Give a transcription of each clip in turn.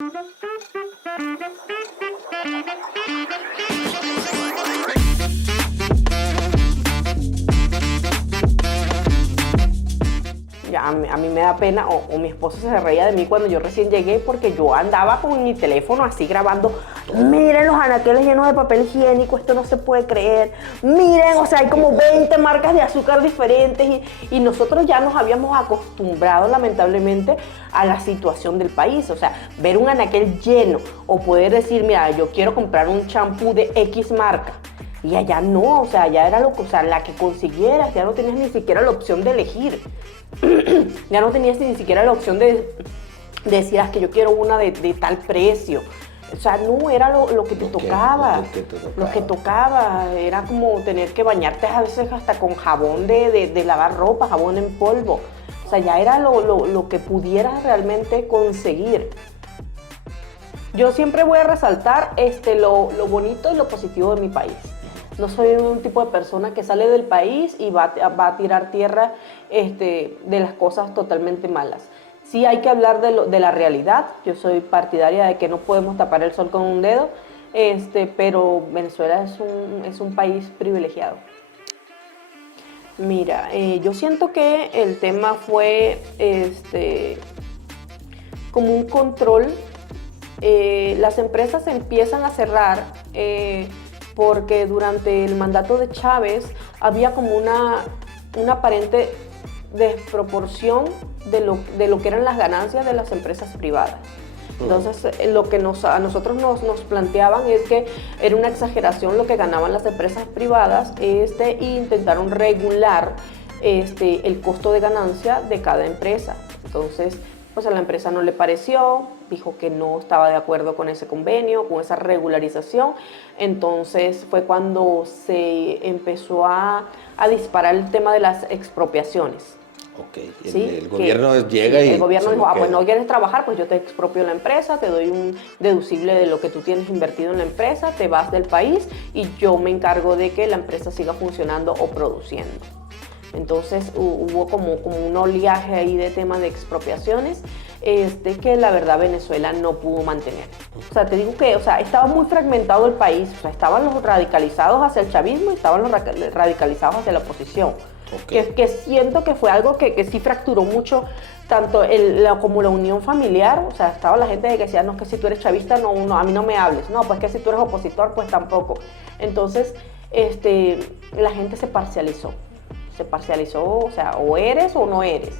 Ya, a mí me da pena, o mi esposo se reía de mí cuando yo recién llegué porque yo andaba con mi teléfono así grabando. Miren los anaqueles llenos de papel higiénico, esto no se puede creer. Miren, o sea, hay como 20 marcas de azúcar diferentes y nosotros ya nos habíamos acostumbrado lamentablemente a la situación del país. O sea, ver un anaquel lleno o poder decir, mira, yo quiero comprar un champú de X marca. Y allá no, o sea, allá era lo que, o sea, la que consiguieras, ya no tenías ni siquiera la opción de elegir. Ya no tenías ni siquiera la opción de decir, que yo quiero una de tal precio. O sea, no, era lo que te tocaba. Lo que tocaba. Era como tener que bañarte a veces hasta con jabón de lavar ropa, jabón en polvo. O sea, ya era lo que pudieras realmente conseguir. Yo siempre voy a resaltar lo bonito y lo positivo de mi país. No soy un tipo de persona que sale del país y va a tirar tierra de las cosas totalmente malas. Sí hay que hablar de la realidad. Yo soy partidaria de que no podemos tapar el sol con un dedo, pero Venezuela es un país privilegiado. Mira, yo siento que el tema fue como un control. Las empresas empiezan a cerrar porque durante el mandato de Chávez había como una aparente desproporción de lo que eran las ganancias de las empresas privadas. Entonces, lo que a nosotros nos planteaban es que era una exageración lo que ganaban las empresas privadas e intentaron regular el costo de ganancia de cada empresa. Entonces, pues a la empresa no le pareció, dijo que no estaba de acuerdo con ese convenio, con esa regularización. Entonces fue cuando se empezó a disparar el tema de las expropiaciones. Ok, ¿Sí? el gobierno llega y el gobierno dijo, pues no queda. quieres trabajar, pues yo te expropio la empresa, te doy un deducible de lo que tú tienes invertido en la empresa, te vas del país y yo me encargo de que la empresa siga funcionando o produciendo. Entonces hubo como un oleaje ahí de temas de expropiaciones que la verdad Venezuela no pudo mantener. O sea, te digo que estaba muy fragmentado el país, o sea, estaban los radicalizados hacia el chavismo y estaban los radicalizados hacia la oposición. Okay. Que siento que fue algo que sí fracturó mucho tanto como la unión familiar. O sea, estaba la gente que decía, no, que si tú eres chavista, no, a mí no me hables. No, pues que si tú eres opositor, pues tampoco. Entonces, la gente se parcializó. O sea, o eres o no eres.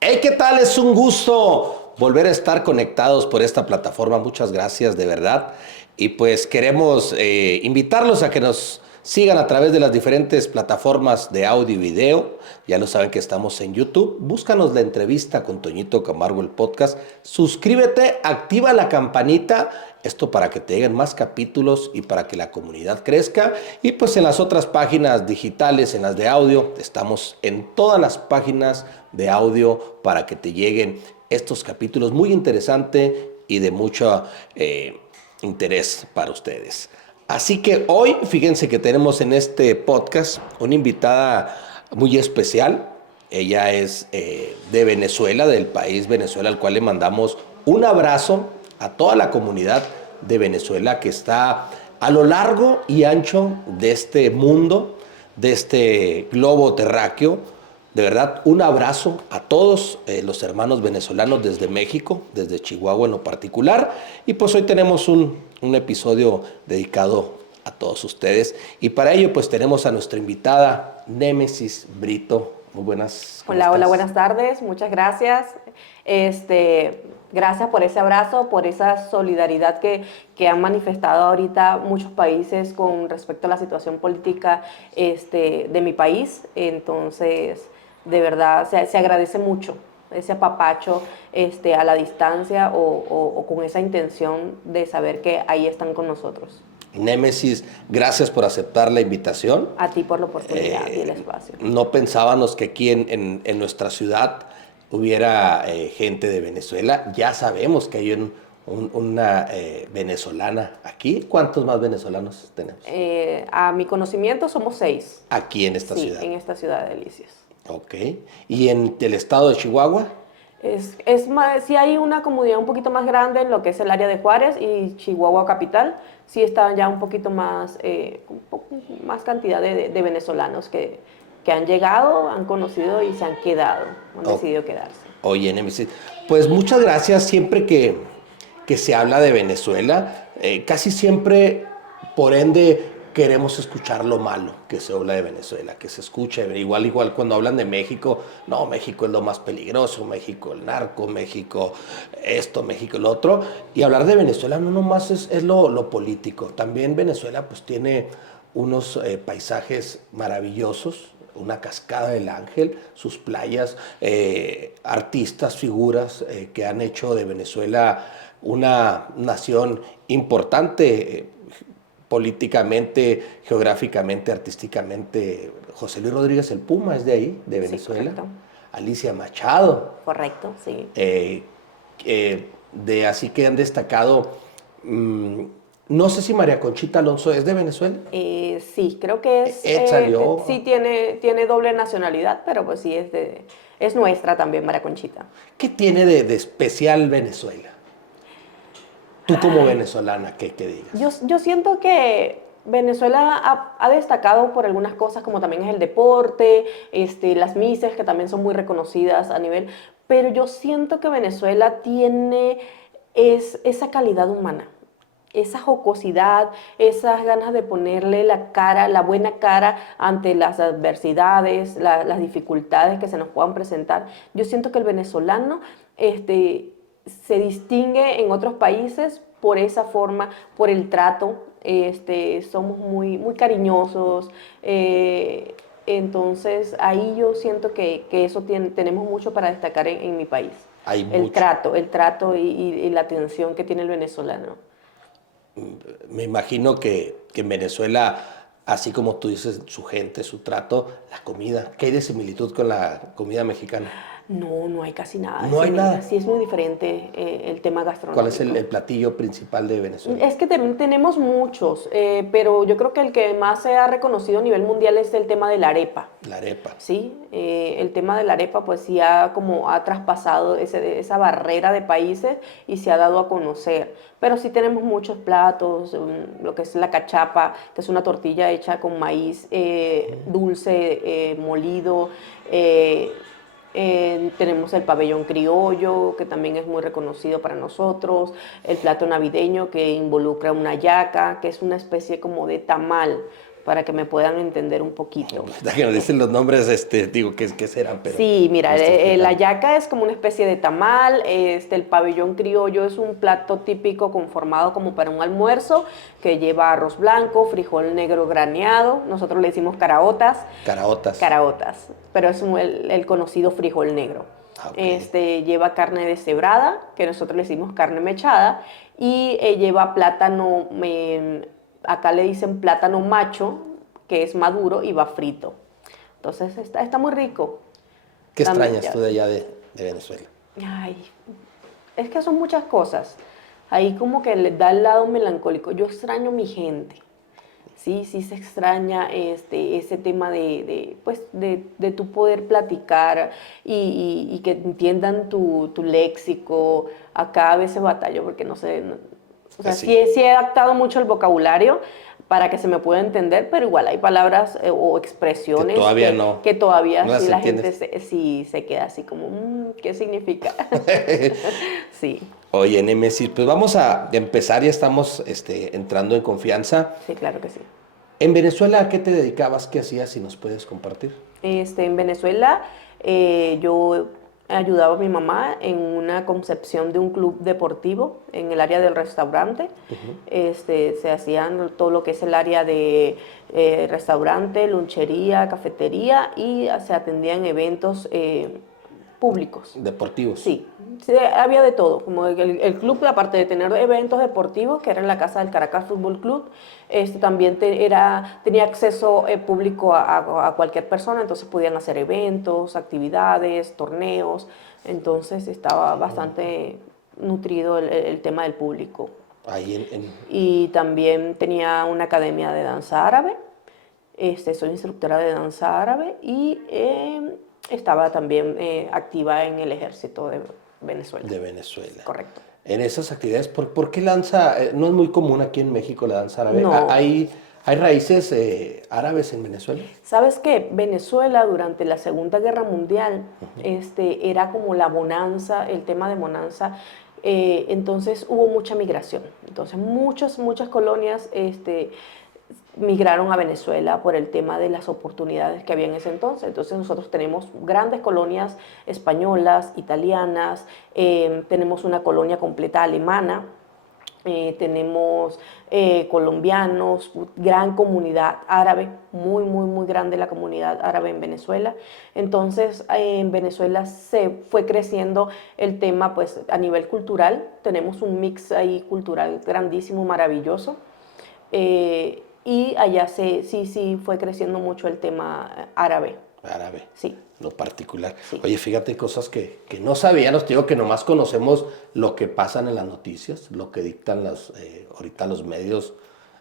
Hey, ¿qué tal? Es un gusto volver a estar conectados por esta plataforma. Muchas gracias, de verdad. Y pues queremos invitarlos a que nos sigan a través de las diferentes plataformas de audio y video. Ya lo saben que estamos en YouTube. Búscanos la entrevista con Toñito Camargo, el podcast. Suscríbete, activa la campanita. Esto para que te lleguen más capítulos y para que la comunidad crezca. Y pues en las otras páginas digitales, en las de audio, estamos en todas las páginas de audio para que te lleguen estos capítulos muy interesantes y de mucho interés para ustedes. Así que hoy, fíjense que tenemos en este podcast una invitada muy especial. Ella es de Venezuela, del país Venezuela, al cual le mandamos un abrazo a toda la comunidad de Venezuela que está a lo largo y ancho de este mundo, de este globo terráqueo. De verdad, un abrazo a todos los hermanos venezolanos desde México, desde Chihuahua en lo particular. Y pues hoy tenemos un episodio dedicado a todos ustedes. Y para ello pues tenemos a nuestra invitada, Némesis Brito. Muy buenas. Hola, buenas tardes. Muchas gracias. Gracias por ese abrazo, por esa solidaridad que han manifestado ahorita muchos países con respecto a la situación política de mi país. Entonces, de verdad, se agradece mucho ese apapacho a la distancia o con esa intención de saber que ahí están con nosotros. Némesis, gracias por aceptar la invitación. A ti por la oportunidad y el espacio. No pensábamos que aquí en nuestra ciudad hubiera gente de Venezuela. Ya sabemos que hay una venezolana aquí. ¿Cuántos más venezolanos tenemos? A mi conocimiento somos 6. Aquí en esta ciudad. Sí, en esta ciudad de Delicias. Ok. ¿Y en el estado de Chihuahua? Es más, sí hay una comunidad un poquito más grande en lo que es el área de Juárez y Chihuahua capital. Sí está ya un poquito más, un poco más cantidad de venezolanos que han llegado, han conocido y se han quedado, han O- decidido quedarse. Oye, Nemesis, pues muchas gracias. Siempre que se habla de Venezuela, casi siempre, por ende, queremos escuchar lo malo que se habla de Venezuela, que se escuche. Igual cuando hablan de México, no, México es lo más peligroso, México el narco, México esto, México el otro. Y hablar de Venezuela no nomás es lo político. También Venezuela pues tiene unos paisajes maravillosos, una cascada del Ángel, sus playas, artistas, figuras que han hecho de Venezuela una nación importante políticamente, geográficamente, artísticamente. José Luis Rodríguez el Puma es de ahí, de Sí, Venezuela. correcto. Alicia Machado, Correcto, sí. así que han destacado. mm, no sé si María Conchita Alonso es de Venezuela. Sí, creo que Ed salió. sí tiene doble nacionalidad, pero pues sí es nuestra también, Mara Conchita. ¿Qué tiene de especial Venezuela? Tú como Ay, venezolana, ¿qué digas? yo siento que Venezuela ha destacado por algunas cosas, como también es el deporte, las mises, que también son muy reconocidas a nivel, pero yo siento que Venezuela tiene esa calidad humana, esa jocosidad, esas ganas de ponerle la cara, la buena cara ante las adversidades, las dificultades que se nos puedan presentar. Yo siento que el venezolano, se distingue en otros países por esa forma, por el trato. Somos muy cariñosos. Entonces ahí yo siento que eso tenemos mucho para destacar en mi país. Hay mucho. El trato y la atención que tiene el venezolano. Me imagino que en Venezuela, así como tú dices, su gente, su trato, la comida. ¿Qué hay de similitud con la comida mexicana? No, no hay casi nada de No hay semilla. nada. Sí es muy diferente el tema ¿Cuál es el gastronómico. platillo principal de Venezuela? Es que tenemos muchos, pero yo creo que el que más se ha reconocido a nivel mundial es el tema de la arepa. La arepa. Sí, el tema de la arepa pues sí ha traspasado esa barrera de países y se ha dado a conocer. Pero sí tenemos muchos platos, lo que es la cachapa, que es una tortilla hecha con maíz dulce, molido. eh, Tenemos el pabellón criollo, que también es muy reconocido para nosotros. El plato navideño, que involucra una yaca, que es una especie como de tamal, para que me puedan entender un poquito. Ahorita que nos dicen los nombres, digo, ¿qué serán? Pero Sí, mira, me está la explicando. yaca es como una especie de tamal, el pabellón criollo es un plato típico conformado como para un almuerzo que lleva arroz blanco, frijol negro graneado, nosotros le decimos caraotas, Caraotas. caraotas, pero es el conocido frijol negro. Ah, ok. Lleva carne deshebrada, que nosotros le decimos carne mechada, y lleva plátano, acá le dicen plátano macho, que es maduro y va frito. Entonces está muy rico. ¿Qué También extrañas ya. tú de allá de Venezuela? Ay, es que son muchas cosas. Ahí como que le da el lado melancólico. Yo extraño mi gente. Sí, sí se extraña ese tema de tu poder platicar y que entiendan tu léxico. Acá a veces batallo porque no sé, o sea, Así. sí he adaptado mucho el vocabulario para que se me pueda entender, pero igual hay palabras o Que expresiones todavía no. que todavía No las sí la gente entiendes. sí se queda así como, ¿qué significa? Sí, Oye, Nemesis, pues vamos a empezar, ya estamos entrando en confianza. sí, claro que sí. En Venezuela, ¿a qué te dedicabas? ¿Qué hacías? Si nos puedes compartir. En Venezuela, yo ayudaba a mi mamá en una concepción de un club deportivo en el área del restaurante. Se hacían todo lo que es el área de restaurante, lunchería, cafetería y se atendían eventos públicos. Deportivos. Sí, sí, había de todo, como el club, aparte de tener eventos deportivos, que era en la casa del Caracas Fútbol Club, también tenía acceso público a cualquier persona, entonces podían hacer eventos, actividades, torneos, entonces estaba bastante nutrido el tema del público. Ahí Y también tenía una academia de danza árabe, soy instructora de danza árabe y Estaba también activa en el ejército de Venezuela. De Venezuela. Correcto. En esas actividades, ¿por qué danza? No es muy común aquí en México la danza árabe. No. ¿Hay raíces árabes en Venezuela? ¿Sabes qué? Venezuela durante la Segunda Guerra Mundial era como la bonanza, el tema de bonanza. Entonces hubo mucha migración. Entonces muchas colonias migraron a Venezuela por el tema de las oportunidades que había en ese entonces. Entonces nosotros tenemos grandes colonias españolas, italianas, tenemos una colonia completa alemana, tenemos colombianos, gran comunidad árabe, muy grande la comunidad árabe en Venezuela. Entonces en Venezuela se fue creciendo el tema pues a nivel cultural, tenemos un mix ahí cultural grandísimo, maravilloso. Y allá sí fue creciendo mucho el tema árabe. Árabe. Sí. Lo particular. Sí. Oye, fíjate cosas que no sabíamos, te digo que nomás conocemos lo que pasan en las noticias, lo que dictan ahorita los medios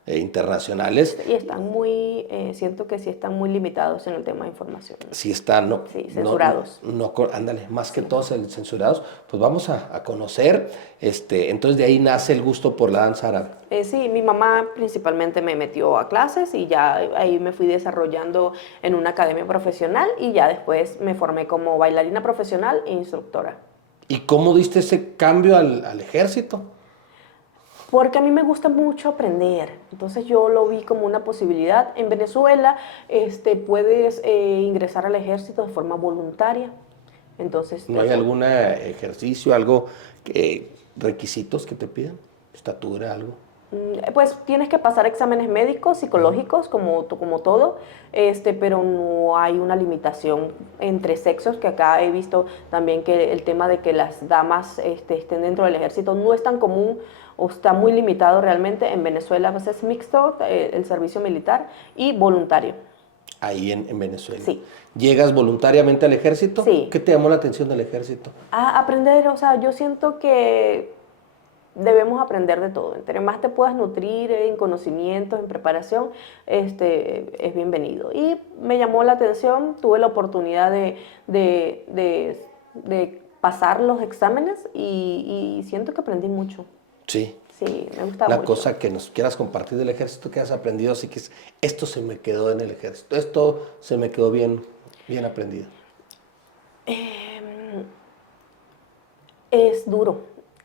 internacionales. Y están siento que sí están muy limitados en el tema de información. Sí están, ¿no? Sí, censurados. Ándale, más que todos censurados. Pues vamos a conocer, entonces de ahí nace el gusto por la danza árabe. Sí, mi mamá principalmente me metió a clases y ya ahí me fui desarrollando en una academia profesional y ya después me formé como bailarina profesional e instructora. ¿Y cómo diste ese cambio al ejército? Porque a mí me gusta mucho aprender, entonces yo lo vi como una posibilidad. En Venezuela puedes ingresar al ejército de forma voluntaria. Entonces, ¿No hay algún ejercicio, requisitos que te pidan? ¿Estatura, algo? Pues tienes que pasar exámenes médicos, psicológicos, como todo, pero no hay una limitación entre sexos, que acá he visto también que el tema de que las damas estén dentro del ejército no es tan común o está muy limitado realmente. En Venezuela pues, es mixto el servicio militar y voluntario. Ahí en Venezuela. Sí. ¿Llegas voluntariamente al ejército? Sí. ¿Qué te llamó la atención del ejército? Aprender, o sea, yo siento que debemos aprender de todo. Entre más te puedas nutrir en conocimientos, en preparación, es bienvenido. Y me llamó la atención, tuve la oportunidad de pasar los exámenes y siento que aprendí mucho. Sí. Sí, me gusta mucho. La cosa que nos quieras compartir del ejército que has aprendido, así que esto se me quedó en el ejército, esto se me quedó bien aprendido. Es duro,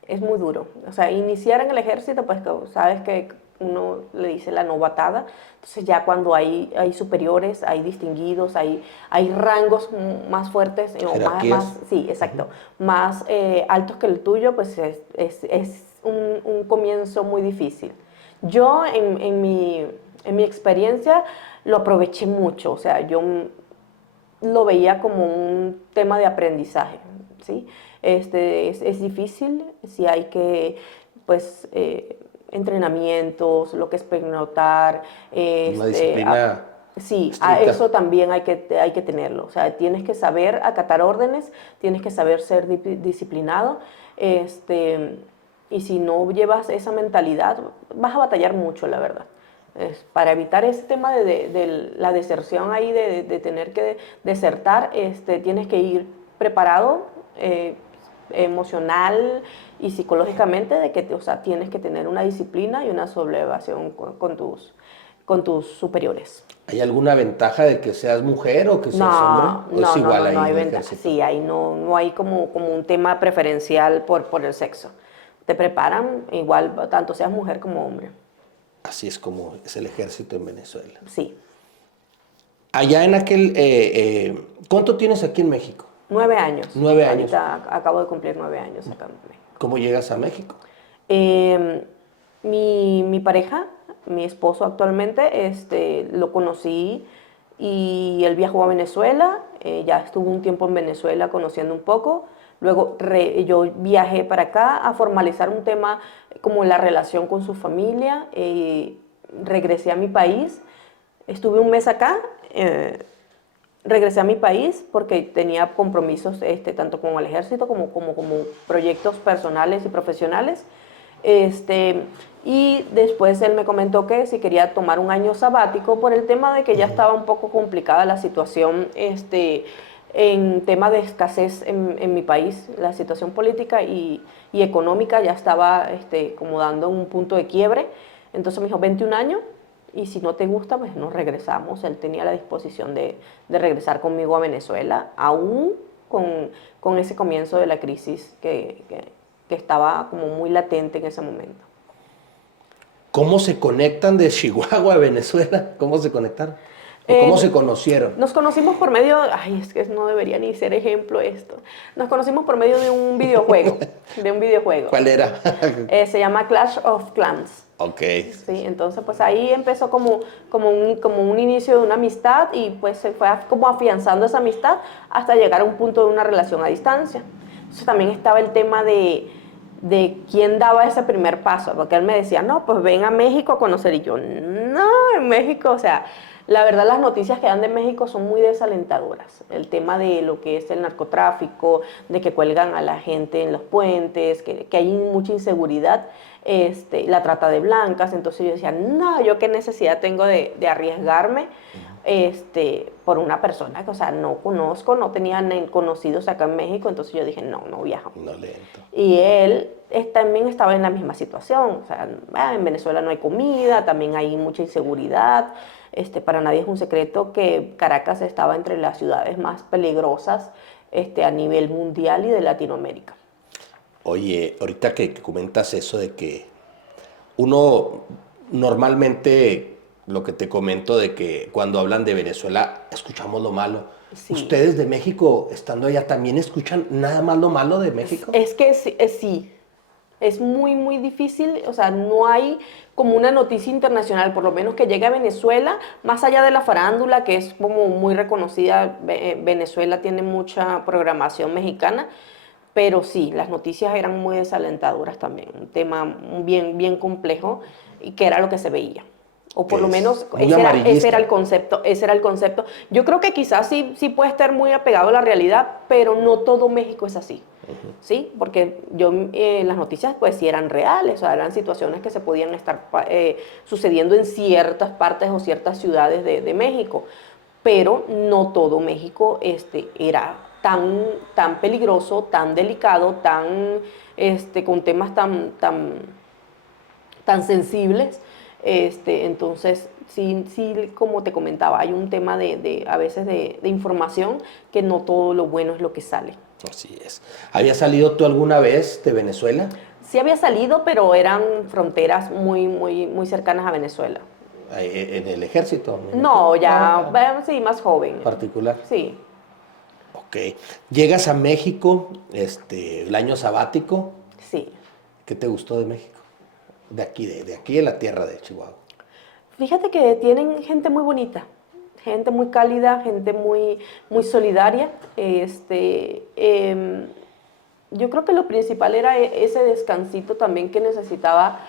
es muy duro. O sea, iniciar en el ejército, pues sabes que uno le dice la novatada. Entonces ya cuando hay superiores, hay distinguidos, hay rangos más fuertes, sí, exacto, más altos que el tuyo, pues es un comienzo muy difícil. Yo en mi experiencia lo aproveché mucho, o sea, yo lo veía como un tema de aprendizaje, ¿sí? Es difícil, si hay que, pues, entrenamientos, lo que es pernoctar. Una disciplina sí, estricta. Eso también hay que tenerlo. O sea, tienes que saber acatar órdenes, tienes que saber ser disciplinado. Y si no llevas esa mentalidad, vas a batallar mucho, la verdad. Para evitar ese tema de la deserción ahí, de tener que desertar, tienes que ir preparado emocional y psicológicamente, de que tienes que tener una disciplina y una sublevación con tus superiores. ¿Hay alguna ventaja de que seas mujer o que seas hombre? ¿O es igual ahí no hay en el ventaja. ejército? Sí, ahí no hay como un tema preferencial por el sexo. Te preparan igual, tanto seas mujer como hombre. Así es como es el ejército en Venezuela. Sí. Allá en aquel... ¿cuánto tienes aquí en México? 9 años. 9 años. Ahorita acabo de cumplir 9 años acá en México. ¿Cómo llegas a México? Mi pareja, mi esposo actualmente, lo conocí y él viajó a Venezuela. Ya estuvo un tiempo en Venezuela conociendo un poco. Luego yo viajé para acá a formalizar un tema como la relación con su familia. Regresé a mi país, estuve un mes acá, regresé a mi país porque tenía compromisos tanto con el ejército como proyectos personales y profesionales. Y después él me comentó que si quería tomar un año sabático por el tema de que ya estaba un poco complicada la situación en tema de escasez en mi país. La situación política y económica ya estaba como dando un punto de quiebre. Entonces me dijo, 21 años, y si no te gusta, pues nos regresamos. Él tenía la disposición de regresar conmigo a Venezuela, aún con ese comienzo de la crisis que estaba como muy latente en ese momento. ¿Cómo se conectan de Chihuahua a Venezuela? ¿Cómo se conectaron? ¿O cómo se conocieron? Nos conocimos por medio, ay, es que no debería ni ser ejemplo esto. Nos conocimos por medio de un videojuego, ¿Cuál era? Se llama Clash of Clans. Ok. Sí, entonces pues ahí empezó como un inicio de una amistad y pues se fue como afianzando esa amistad hasta llegar a un punto de una relación a distancia. Entonces también estaba el tema de quién daba ese primer paso, porque él me decía, no, pues ven a México a conocer, y yo, no, en México, o sea, la verdad las noticias que dan de México son muy desalentadoras. El tema de lo que es el narcotráfico, de que cuelgan a la gente en los puentes, que hay mucha inseguridad, la trata de blancas. Entonces yo decía, no, yo qué necesidad tengo de arriesgarme por una persona que, o sea, no conozco, no tenía conocidos acá en México. Entonces yo dije, no viajo. No le entro. Y él también estaba en la misma situación. O sea, en Venezuela no hay comida, también hay mucha inseguridad. Para nadie es un secreto que Caracas estaba entre las ciudades más peligrosas a nivel mundial y de Latinoamérica. Oye, ahorita que comentas eso de que uno normalmente, lo que te comento de que cuando hablan de Venezuela escuchamos lo malo. Sí. ¿Ustedes de México, estando allá, también escuchan nada más lo malo de México? Es que sí. Es muy, muy difícil, o sea, no hay como una noticia internacional, por lo menos que llegue a Venezuela, más allá de la farándula, que es como muy reconocida. Venezuela tiene mucha programación mexicana, pero sí, las noticias eran muy desalentadoras también, un tema bien, bien complejo, y que era lo que se veía. O por lo menos ese era el concepto. Yo creo que quizás sí puede estar muy apegado a la realidad, pero no todo México es así. ¿Sí? Porque las noticias pues sí eran reales, o sea, eran situaciones que se podían estar sucediendo en ciertas partes o ciertas ciudades de México, pero no todo México era tan peligroso, tan delicado, con temas tan sensibles. Entonces, sí, como te comentaba, hay un tema a veces de información, que no todo lo bueno es lo que sale. Así es. ¿Habías salido tú alguna vez de Venezuela? Sí había salido, pero eran fronteras muy, muy, muy cercanas a Venezuela. ¿En el ejército? No, ya, sí, más joven. ¿Particular? Sí. Ok. ¿Llegas a México, el año sabático? Sí. ¿Qué te gustó de México? De aquí, de aquí en la tierra de Chihuahua. Fíjate que tienen gente muy bonita, gente muy cálida, gente muy, muy solidaria. Yo creo que lo principal era ese descansito también que necesitaba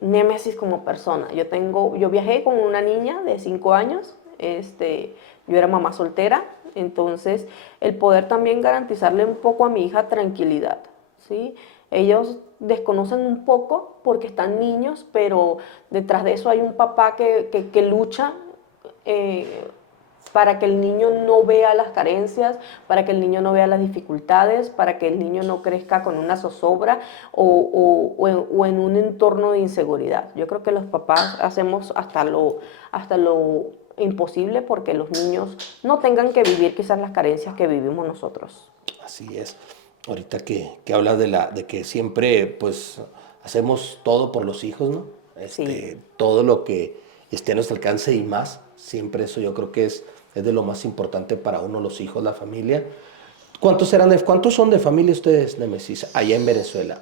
Némesis como persona. Yo viajé con una niña de 5 años, yo era mamá soltera, entonces el poder también garantizarle un poco a mi hija tranquilidad, ¿sí? Ellos desconocen un poco porque están niños, pero detrás de eso hay un papá que lucha para que el niño no vea las carencias, para que el niño no vea las dificultades, para que el niño no crezca con una zozobra o en un entorno de inseguridad. Yo creo que los papás hacemos hasta lo imposible porque los niños no tengan que vivir quizás las carencias que vivimos nosotros. Así es. Ahorita que hablas de que siempre pues hacemos todo por los hijos, ¿no? Sí. Todo lo que esté a nuestro alcance y más, siempre eso yo creo que es de lo más importante para uno, los hijos, la familia. ¿Cuántos son de familia ustedes, Némesis, allá en Venezuela?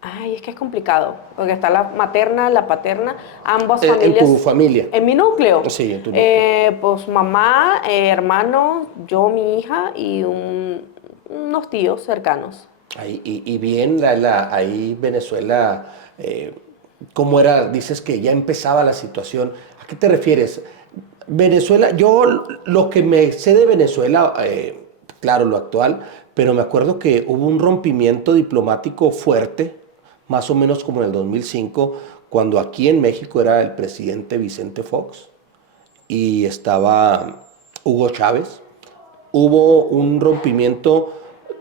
Ay, es que es complicado, porque está la materna, la paterna, ambas familias. ¿En tu familia? ¿En mi núcleo? Sí, en tu núcleo. Pues mamá, hermano, yo, mi hija y unos tíos cercanos. Y bien, ahí Venezuela, ¿cómo era? Dices que ya empezaba la situación. ¿A qué te refieres? Venezuela, yo lo que me sé de Venezuela, claro, lo actual, pero me acuerdo que hubo un rompimiento diplomático fuerte, más o menos como en el 2005, cuando aquí en México era el presidente Vicente Fox y estaba Hugo Chávez. hubo un rompimiento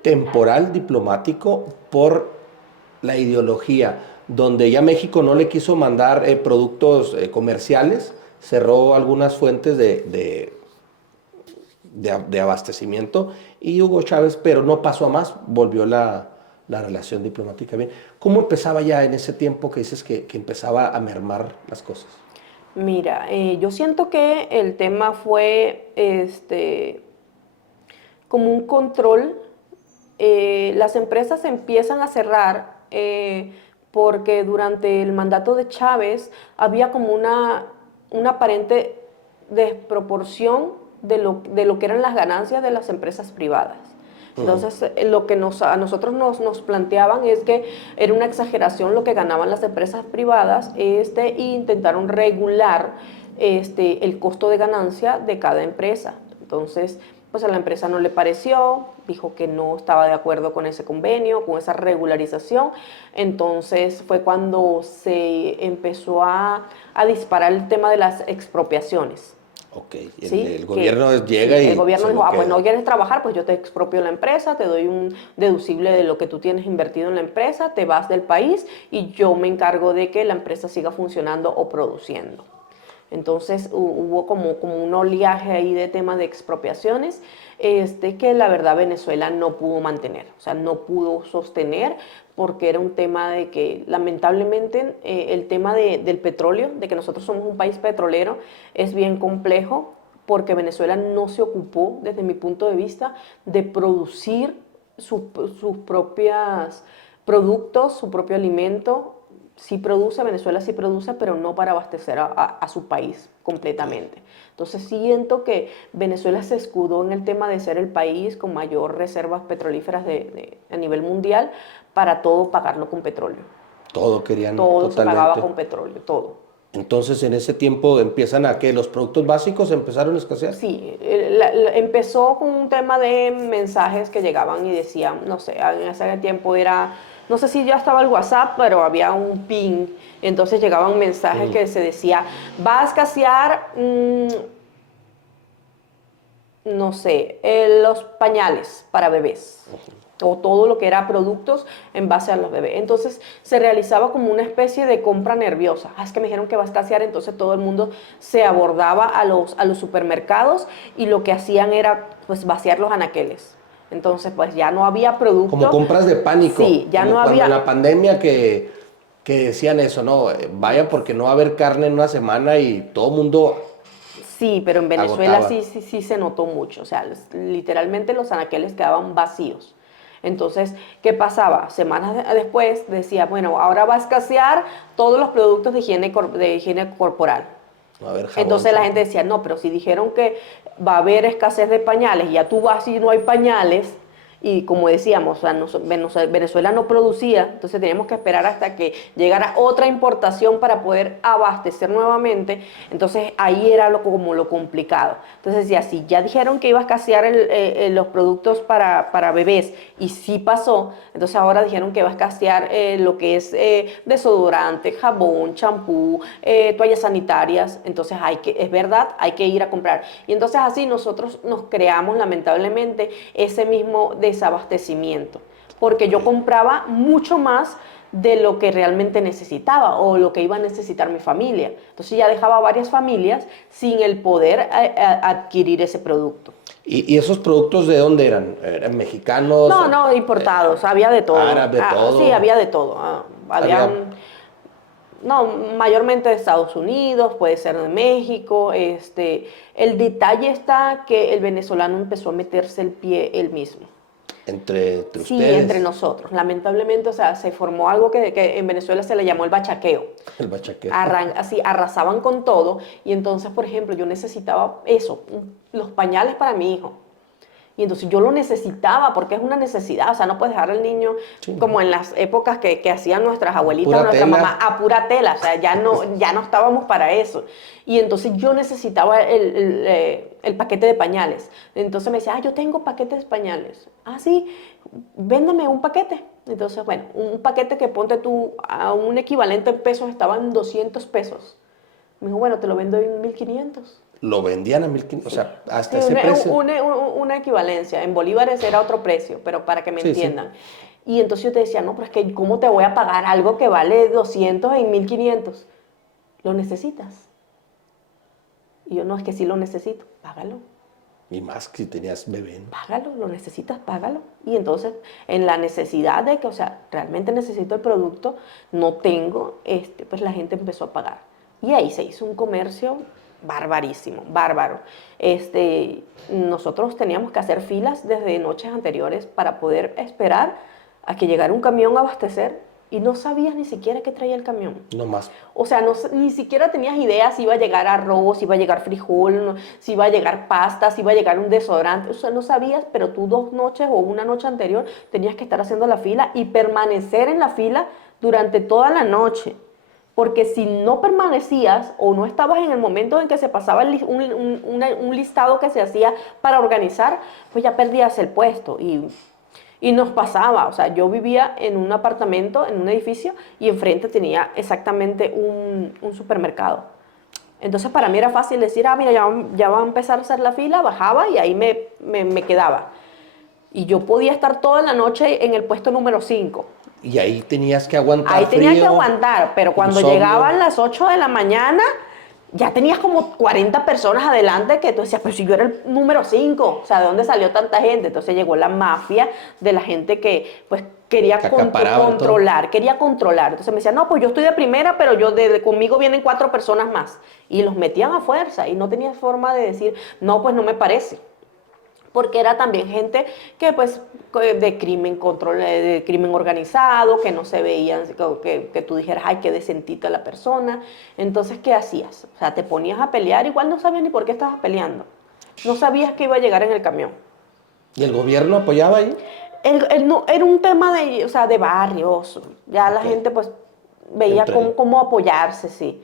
temporal diplomático por la ideología, donde ya México no le quiso mandar productos comerciales, cerró algunas fuentes de abastecimiento y Hugo Chávez, pero no pasó a más, volvió la relación diplomática bien. ¿Cómo empezaba ya en ese tiempo que dices que empezaba a mermar las cosas? Mira, yo siento que el tema fue como un control. Las empresas empiezan a cerrar porque durante el mandato de Chávez había como una aparente desproporción de lo que eran las ganancias de las empresas privadas. Entonces, lo que a nosotros nos planteaban es que era una exageración lo que ganaban las empresas privadas e intentaron regular el costo de ganancia de cada empresa. Entonces, pues a la empresa no le pareció, dijo que no estaba de acuerdo con ese convenio, con esa regularización. Entonces fue cuando se empezó a disparar el tema de las expropiaciones. Ok, ¿Sí? el gobierno llega y el gobierno se dijo, lo pues queda. no quieres trabajar, pues yo te expropio la empresa, te doy un deducible de lo que tú tienes invertido en la empresa, te vas del país y yo me encargo de que la empresa siga funcionando o produciendo. Entonces hubo como un oleaje ahí de temas de expropiaciones que la verdad Venezuela no pudo mantener, o sea, no pudo sostener porque era un tema de que lamentablemente el tema del petróleo, de que nosotros somos un país petrolero, es bien complejo porque Venezuela no se ocupó, desde mi punto de vista, de producir sus propios productos, su propio alimento. Sí produce, Venezuela sí produce, pero no para abastecer a su país completamente. Entonces siento que Venezuela se escudó en el tema de ser el país con mayor reservas petrolíferas a nivel mundial para todo pagarlo con petróleo. Todo querían Todo se pagaba totalmente. con petróleo, todo. Entonces, en ese tiempo empiezan a que los productos básicos empezaron a escasear. Sí, empezó con un tema de mensajes que llegaban y decían, no sé, en ese tiempo era, no sé si ya estaba el WhatsApp, pero había un ping, entonces llegaban mensajes que se decía, va a escasear, no sé, los pañales para bebés o todo lo que era productos en base a los bebés. Entonces se realizaba como una especie de compra nerviosa. Ah, es que me dijeron que va a escasear, entonces todo el mundo se abordaba a los supermercados y lo que hacían era pues vaciar los anaqueles. Entonces pues ya no había Como producto. compras de pánico, Sí, ya como no cuando en había. la pandemia que decían eso, ¿no? Vayan porque no va a haber carne en una semana y todo el mundo Sí, pero en Venezuela agotaba. sí se notó mucho. O sea, literalmente los anaqueles quedaban vacíos. Entonces, ¿qué pasaba? Semanas después decía, bueno, ahora va a escasear todos los productos de higiene corporal. No va a haber jabón, Entonces la gente champú. decía, no, pero si dijeron que va a haber escasez de pañales, y ya tú vas y no hay pañales, y como decíamos, o sea, Venezuela no producía, entonces teníamos que esperar hasta que llegara otra importación para poder abastecer nuevamente. Entonces ahí era como lo complicado. Entonces decía, si ya dijeron que iba a escasear los productos para bebés y sí pasó, entonces ahora dijeron que va a escasear lo que es desodorante, jabón, champú, toallas sanitarias. Entonces es verdad, hay que ir a comprar. Y entonces así nosotros nos creamos lamentablemente ese mismo desabastecimiento, porque yo compraba mucho más de lo que realmente necesitaba o lo que iba a necesitar mi familia. Entonces ya dejaba varias familias sin el poder adquirir ese producto. ¿Y esos productos de dónde eran? ¿Eran mexicanos? No, no, importados, había de todo. Árabe, Sí, todo. había de todo. Había No, mayormente de Estados Unidos, puede ser de México. El detalle está que el venezolano empezó a meterse el pie él mismo. entre Sí, entre ustedes, nosotros. Lamentablemente, o sea, se formó algo que en Venezuela se le llamó el bachaqueo. el bachaquero. Así arrasaban con todo y entonces, por ejemplo, yo necesitaba eso, los pañales para mi hijo. Y entonces yo lo necesitaba porque es una necesidad, o sea, no puedes dejar al niño Sí, como en las épocas que hacían nuestras abuelitas o pura nuestra mamá tela. a pura tela, o sea, ya no estábamos para eso. Y entonces yo necesitaba el paquete de pañales. Entonces me decía, yo tengo paquetes de pañales. Ah, sí, véndame un paquete. Entonces, bueno, un paquete que ponte tú a un equivalente en pesos estaba en 200 pesos. Me dijo, bueno, te lo vendo en 1500. lo vendían a 1.500, o sea, hasta Sí, ese precio. una equivalencia. En bolívares era otro precio, pero para que me Sí, sí. entiendan. Y entonces yo te decía, no, pero es que ¿cómo te voy a pagar algo que vale 200 en 1.500? ¿Lo necesitas? Y yo, no, es que sí lo necesito. Págalo, Y más que si tenías bebé, ¿no? págalo, lo necesitas, págalo. Y entonces, en la necesidad de que, o sea, realmente necesito el producto, no tengo, pues la gente empezó a pagar. Y ahí se hizo un comercio barbarísimo, bárbaro. Nosotros teníamos que hacer filas desde noches anteriores para poder esperar a que llegara un camión a abastecer y no sabías ni siquiera qué traía el camión. No más. O sea, ni siquiera tenías idea si iba a llegar arroz, si iba a llegar frijol, si iba a llegar pasta, si iba a llegar un desodorante. O sea, no sabías, pero tú 2 noches o una noche anterior tenías que estar haciendo la fila y permanecer en la fila durante toda la noche. Porque si no permanecías o no estabas en el momento en que se pasaba un listado que se hacía para organizar, pues ya perdías el puesto. Y nos pasaba, o sea, yo vivía en un apartamento, en un edificio, y enfrente tenía exactamente un supermercado. Entonces para mí era fácil decir, mira, ya va a empezar a hacer la fila, bajaba y ahí me quedaba. Y yo podía estar toda la noche en el puesto número 5. Y ahí tenías que aguantar Ahí tenía que frío, aguantar, pero cuando insomnio. llegaban las 8 de la mañana, ya tenías como 40 personas adelante que tú decías, pero si yo era el número 5, o sea, ¿de dónde salió tanta gente? Entonces llegó la mafia de la gente que pues quería Que acaparaban controlar, quería controlar. Entonces me decían, no, pues yo estoy de primera, pero conmigo vienen 4 personas más. Y los metían a fuerza y no tenías forma de decir, no, pues no me parece. Porque era también gente que pues de crimen organizado, que no se veían, que tú dijeras, ay, qué decentita la persona. Entonces, ¿qué hacías? O sea, te ponías a pelear, igual no sabías ni por qué estabas peleando. No sabías que iba a llegar en el camión. ¿Y el gobierno apoyaba ahí? No, era un tema de, o sea, de barrios. Ya la gente pues veía cómo apoyarse, sí.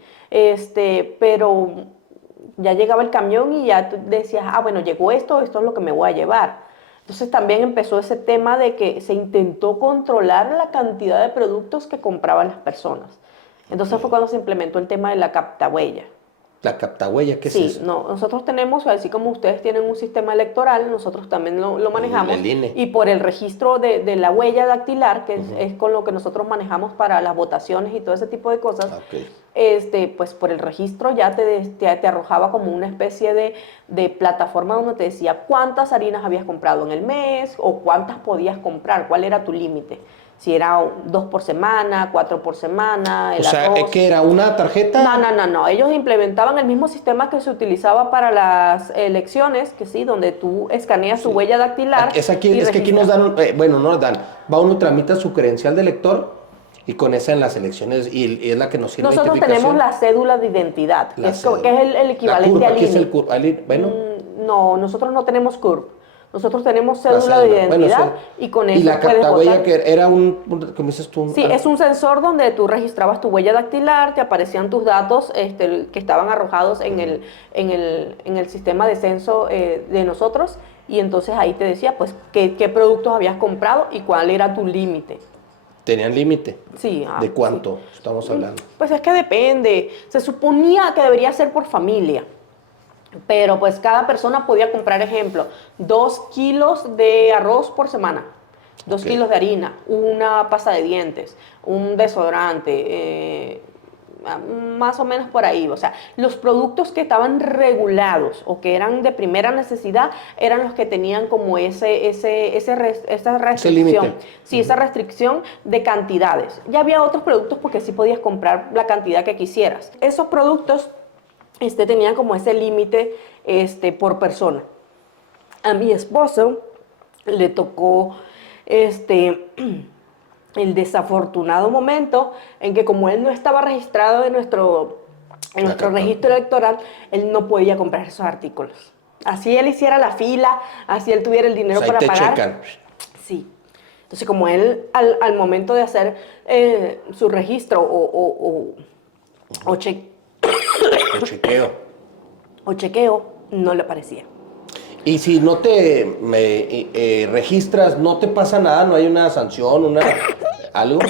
Pero ya llegaba el camión y ya tú decías, bueno, llegó esto es lo que me voy a llevar. Entonces también empezó ese tema de que se intentó controlar la cantidad de productos que compraban las personas. Entonces fue cuando se implementó el tema de la captahuella. La captahuella, ¿qué es Sí, eso? no, nosotros tenemos, así como ustedes tienen un sistema electoral, nosotros también lo manejamos. El INE. Y por el registro de la huella dactilar, que es con lo que nosotros manejamos para las votaciones y todo ese tipo de cosas, pues por el registro ya te arrojaba como una especie de plataforma donde te decía cuántas harinas habías comprado en el mes o cuántas podías comprar, cuál era tu límite. Si era 2 por semana, 4 por semana, el O sea, arroz. ¿qué era? ¿Una tarjeta? No. Ellos implementaban el mismo sistema que se utilizaba para las elecciones, que sí, donde tú escaneas tu huella dactilar. Es que aquí nos dan, no nos dan, uno tramita su credencial de elector y con esa en las elecciones y es la que nos sirve de Nosotros identificación. tenemos la cédula de identidad, que es el equivalente al ¿Qué es INE. el CURP? Bueno. No, nosotros no tenemos CURP. Nosotros tenemos cédula de identidad y con eso y la puedes captahuella votar. que era ¿cómo dices tú? Sí, es un sensor donde tú registrabas tu huella dactilar, te aparecían tus datos que estaban arrojados en el sistema de censo de nosotros y entonces ahí te decía pues qué productos habías comprado y cuál era tu límite. ¿Tenían límite? Sí. ¿De cuánto estamos hablando? Pues es que depende. Se suponía que debería ser por familia. Pero pues cada persona podía comprar, ejemplo, 2 kilos de arroz por semana, 2 kilos de harina, una pasta de dientes, un desodorante, más o menos por ahí. O sea, los productos que estaban regulados o que eran de primera necesidad eran los que tenían como esa restricción. Sí, esa restricción de cantidades. Ya había otros productos porque sí podías comprar la cantidad que quisieras. Esos productos tenían como ese límite por persona. A mi esposo le tocó el desafortunado momento en que como él no estaba registrado en nuestro registro electoral, él no podía comprar esos artículos. Así él hiciera la fila, así él tuviera el dinero para pagar. Checan. Sí. Entonces como él al momento de hacer su registro o chequeo, no le aparecía. Y si no te registras, ¿no te pasa nada? ¿No hay una sanción, algo?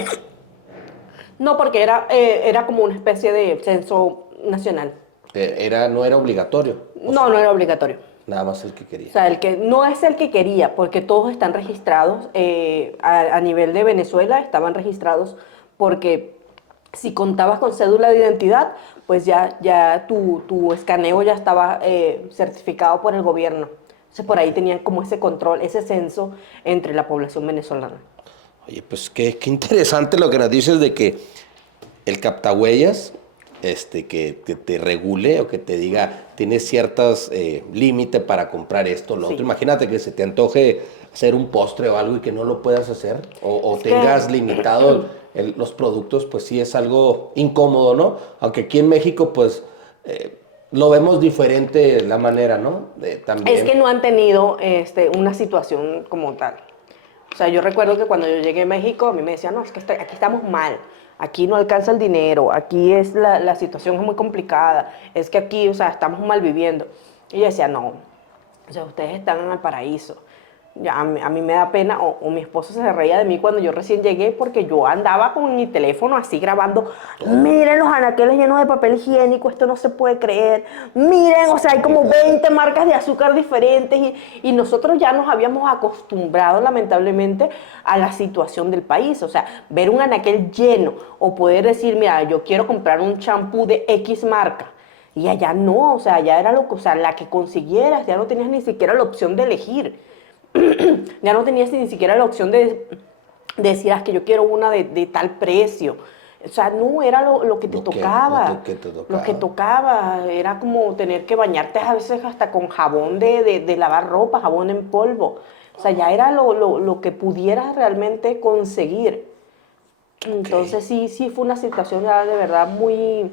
No, porque era como una especie de censo nacional. No era obligatorio. No, no era obligatorio. Nada más el que quería. O sea, el que no es el que quería, porque todos están registrados a nivel de Venezuela, estaban registrados porque si contabas con cédula de identidad, pues ya tu escaneo ya estaba certificado por el gobierno. Entonces por ahí tenían como ese control, ese censo entre la población venezolana. Oye, pues qué interesante lo que nos dices de que el captahuellas, que te regule o que te diga, tienes ciertos límites para comprar esto o lo Sí. otro. Imagínate que se te antoje hacer un postre o algo y que no lo puedas hacer o Es tengas que limitado los productos, pues sí es algo incómodo, ¿no? Aunque aquí en México, pues lo vemos diferente la manera, ¿no? También. Es que no han tenido una situación como tal. O sea, yo recuerdo que cuando yo llegué a México, a mí me decían, no, es que aquí estamos mal, aquí no alcanza el dinero, aquí es la situación es muy complicada, es que aquí, o sea, estamos mal viviendo. Y yo decía, no, o sea, ustedes están en el paraíso. Ya, a mí me da pena, o mi esposo se reía de mí cuando yo recién llegué porque yo andaba con mi teléfono así grabando. Miren los anaqueles llenos de papel higiénico, esto no se puede creer. Miren, o sea, hay como 20 marcas de azúcar diferentes y nosotros ya nos habíamos acostumbrado lamentablemente a la situación del país. O sea, ver un anaquel lleno o poder decir, mira, yo quiero comprar un champú de X marca. Y allá no, o sea, allá era o sea, la que consiguieras, ya no tenías ni siquiera la opción de elegir. Ya no tenías ni siquiera la opción de decir, que yo quiero una de tal precio. O sea, no, era lo que te tocaba. Que te tocaba. Lo que tocaba. Era como tener que bañarte a veces hasta con jabón de lavar ropa, jabón en polvo. O sea, ya era lo que pudieras realmente conseguir. Entonces sí fue una situación ya de verdad muy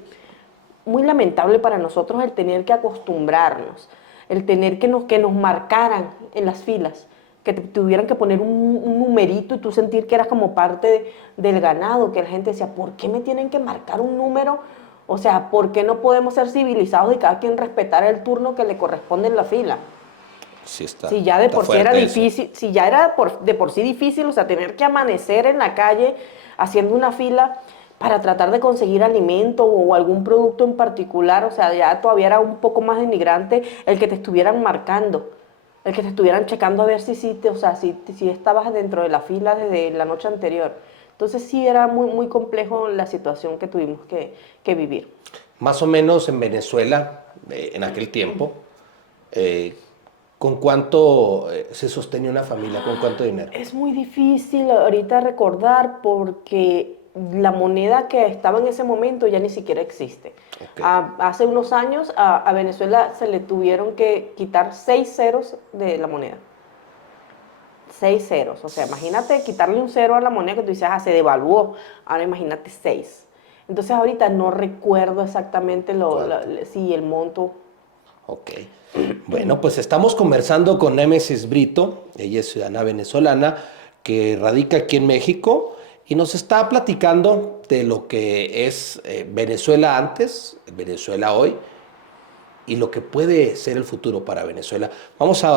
lamentable para nosotros el tener que acostumbrarnos, el tener que nos marcaran en las filas, que te tuvieran que poner un numerito y tú sentir que eras como parte del ganado, que la gente decía, ¿por qué me tienen que marcar un número? O sea, ¿por qué no podemos ser civilizados y cada quien respetar el turno que le corresponde en la fila? Sí está. Si ya de Está por sí era fuerte eso. difícil, si ya era de por sí difícil, o sea, tener que amanecer en la calle haciendo una fila para tratar de conseguir alimento o algún producto en particular, o sea, ya todavía era un poco más denigrante el que te estuvieran marcando, el que te estuvieran checando a ver o sea, si estabas dentro de la fila desde la noche anterior. Entonces sí era muy complejo la situación que tuvimos que vivir. Más o menos en Venezuela, en aquel tiempo, eh, ¿con cuánto se sostenía una familia? ¿Con cuánto dinero? Es muy difícil ahorita recordar porque la moneda que estaba en ese momento ya ni siquiera existe. Ok. Hace unos años a Venezuela se le tuvieron que quitar 6 ceros de la moneda. 6 ceros. O sea, imagínate quitarle un cero a la moneda que tú dices, se devaluó. Ahora imagínate 6. Entonces ahorita no recuerdo exactamente sí, el monto. Ok. Bueno, pues estamos conversando con Némesis Brito, ella es ciudadana venezolana que radica aquí en México y nos está platicando de lo que es Venezuela antes, Venezuela hoy y lo que puede ser el futuro para Venezuela.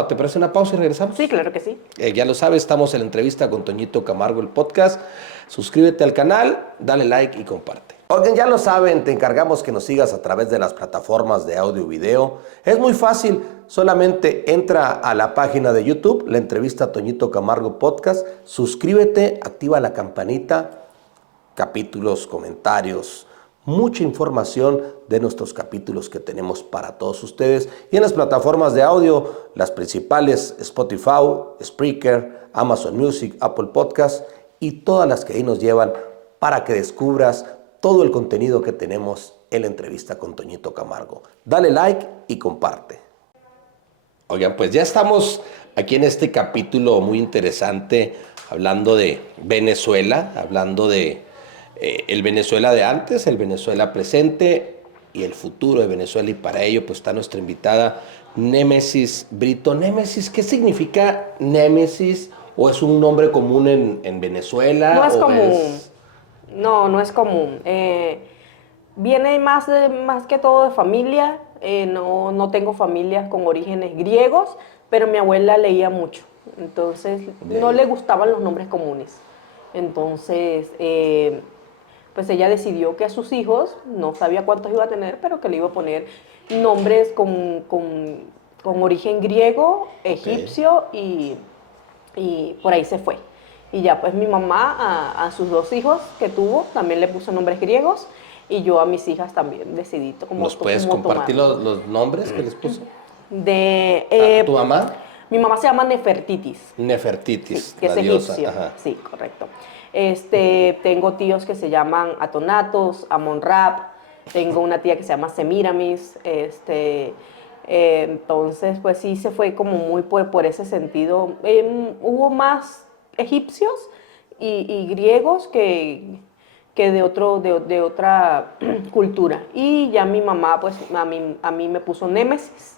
¿Te parece una pausa y regresamos? Sí, claro que sí. Ya lo sabes, estamos en la entrevista con Toñito Camargo, el podcast. Suscríbete al canal, dale like y comparte. Oigan, ya lo saben, te encargamos que nos sigas a través de las plataformas de audio y video. Es muy fácil, solamente entra a la página de YouTube, la entrevista a Toñito Camargo Podcast, suscríbete, activa la campanita, capítulos, comentarios, mucha información de nuestros capítulos que tenemos para todos ustedes. Y en las plataformas de audio, las principales, Spotify, Spreaker, Amazon Music, Apple Podcast y todas las que ahí nos llevan para que descubras todo el contenido que tenemos en la entrevista con Toñito Camargo. Dale like y comparte. Oigan, pues ya estamos aquí en este capítulo muy interesante hablando de Venezuela, hablando de el Venezuela de antes, el Venezuela presente y el futuro de Venezuela. Y para ello pues está nuestra invitada Némesis Brito. Némesis, ¿qué significa Némesis? ¿O es un nombre común en Venezuela? No es común. No es común. Viene más que todo de familia. No tengo familias con orígenes griegos, pero mi abuela leía mucho. Entonces, no le gustaban los nombres comunes. Entonces, pues ella decidió que a sus hijos, no sabía cuántos iba a tener, pero que le iba a poner nombres con origen griego, egipcio y por ahí se fue. Y ya pues mi mamá a sus dos hijos que tuvo también le puso nombres griegos y yo a mis hijas también decidí ¿Nos puedes compartir los nombres que les puso? ¿Tu mamá? Mi mamá se llama Nefertitis. Nefertitis, Sí, que es la diosa. egipcio. Ajá. Sí, correcto. Tengo tíos que se llaman Atonatos, Amon-Rap. Tengo una tía que se llama Semiramis. Entonces, pues sí, se fue como muy por ese sentido. Hubo más egipcios y griegos que de otra cultura. Y ya mi mamá, pues a mí me puso Némesis.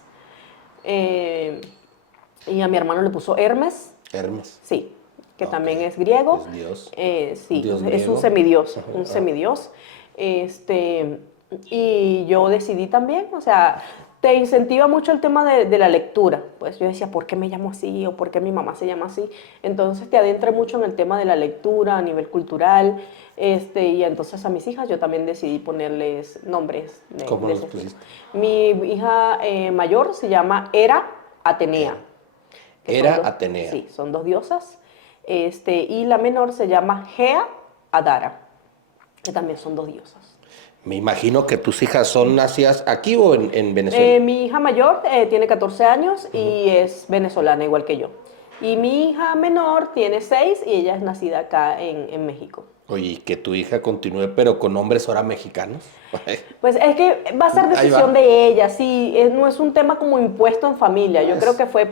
Y a mi hermano le puso Hermes. Hermes. Sí, que Ok. también es griego. Es Dios. Sí, Un dios es griego. un semidios, Ajá, un ajá. semidios. Y yo decidí también, o sea, te incentiva mucho el tema de la lectura. Pues yo decía, ¿por qué me llamo así? ¿O por qué mi mamá se llama así? Entonces te adentra mucho en el tema de la lectura a nivel cultural. Y entonces a mis hijas yo también decidí ponerles nombres ¿Cómo de los ese estilo. pusiste? Mi hija mayor se llama Hera Atenea. Que son Era dos- Atenea. Sí, son dos diosas. Y la menor se llama Gea Adara, que también son dos diosas. Me imagino que tus hijas son nacidas aquí o en Venezuela. Mi hija mayor tiene 14 años y es venezolana igual que yo. Y mi hija menor tiene 6 y ella es nacida acá en México. Oye, y que tu hija continúe, pero con nombres ahora mexicanos. Pues es que va a ser Ahí decisión va. de ella, sí, no es un tema como impuesto en familia. Yo creo que fue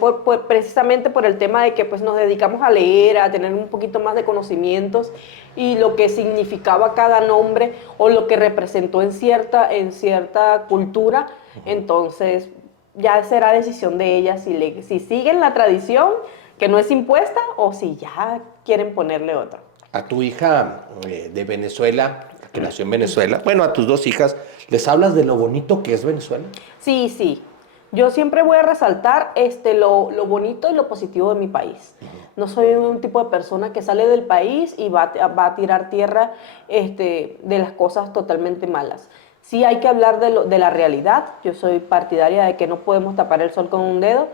precisamente por el tema de que pues nos dedicamos a leer, a tener un poquito más de conocimientos y lo que significaba cada nombre o lo que representó en cierta cultura. Entonces ya será decisión de ella si siguen la tradición que no es impuesta o si ya quieren ponerle otra. A tu hija de Venezuela, que nació en Venezuela, bueno, a tus dos hijas, ¿les hablas de lo bonito que es Venezuela? Sí, sí. Yo siempre voy a resaltar lo bonito y lo positivo de mi país. No soy un tipo de persona que sale del país y va a tirar tierra de las cosas totalmente malas. Sí hay que hablar de la realidad. Yo soy partidaria de que no podemos tapar el sol con un dedo,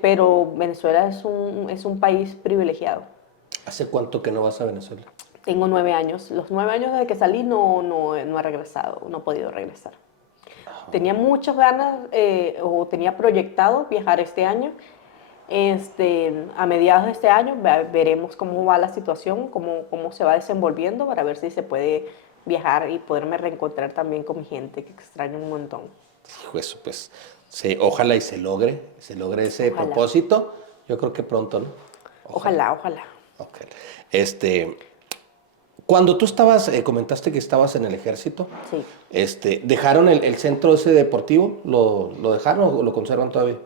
pero Venezuela es un país privilegiado. ¿Hace cuánto que no vas a Venezuela? Tengo 9 años. Los 9 años desde que salí no he regresado, no he podido regresar. Tenía muchas ganas o tenía proyectado viajar este año. A mediados de este año veremos cómo va la situación, cómo se va desenvolviendo para ver si se puede viajar y poderme reencontrar también con mi gente que extraño un montón. Hijo, eso pues, ojalá y se logre ese Ojalá. propósito. Yo creo que pronto, ¿no? Ojalá, ojalá. Ok. Cuando tú estabas, comentaste que estabas en el ejército, Sí. ¿dejaron el centro ese deportivo? ¿Lo dejaron o lo conservan todavía?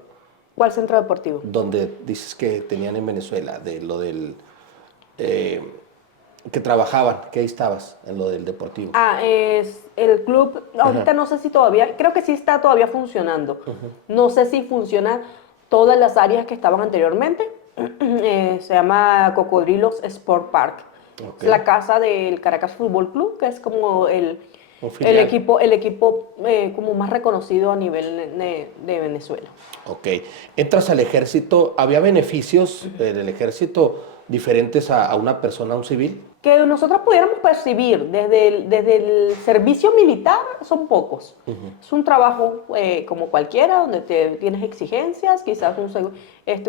¿Cuál centro deportivo? Donde dices que tenían en Venezuela, de lo del... que trabajaban, que ahí estabas, en lo del deportivo. Es el club, ahorita no sé si todavía, creo que sí está todavía funcionando. No sé si funcionan todas las áreas que estaban anteriormente. Se llama Cocodrilos Sport Park. Ok. Es la casa del Caracas Fútbol Club, que es como el filial. equipo como más reconocido a nivel de Venezuela. Ok. Entras al ejército, ¿había beneficios en el ejército diferentes a una persona, a un civil? Que nosotros pudiéramos percibir desde el servicio militar son pocos. Es un trabajo como cualquiera, donde tienes exigencias, quizás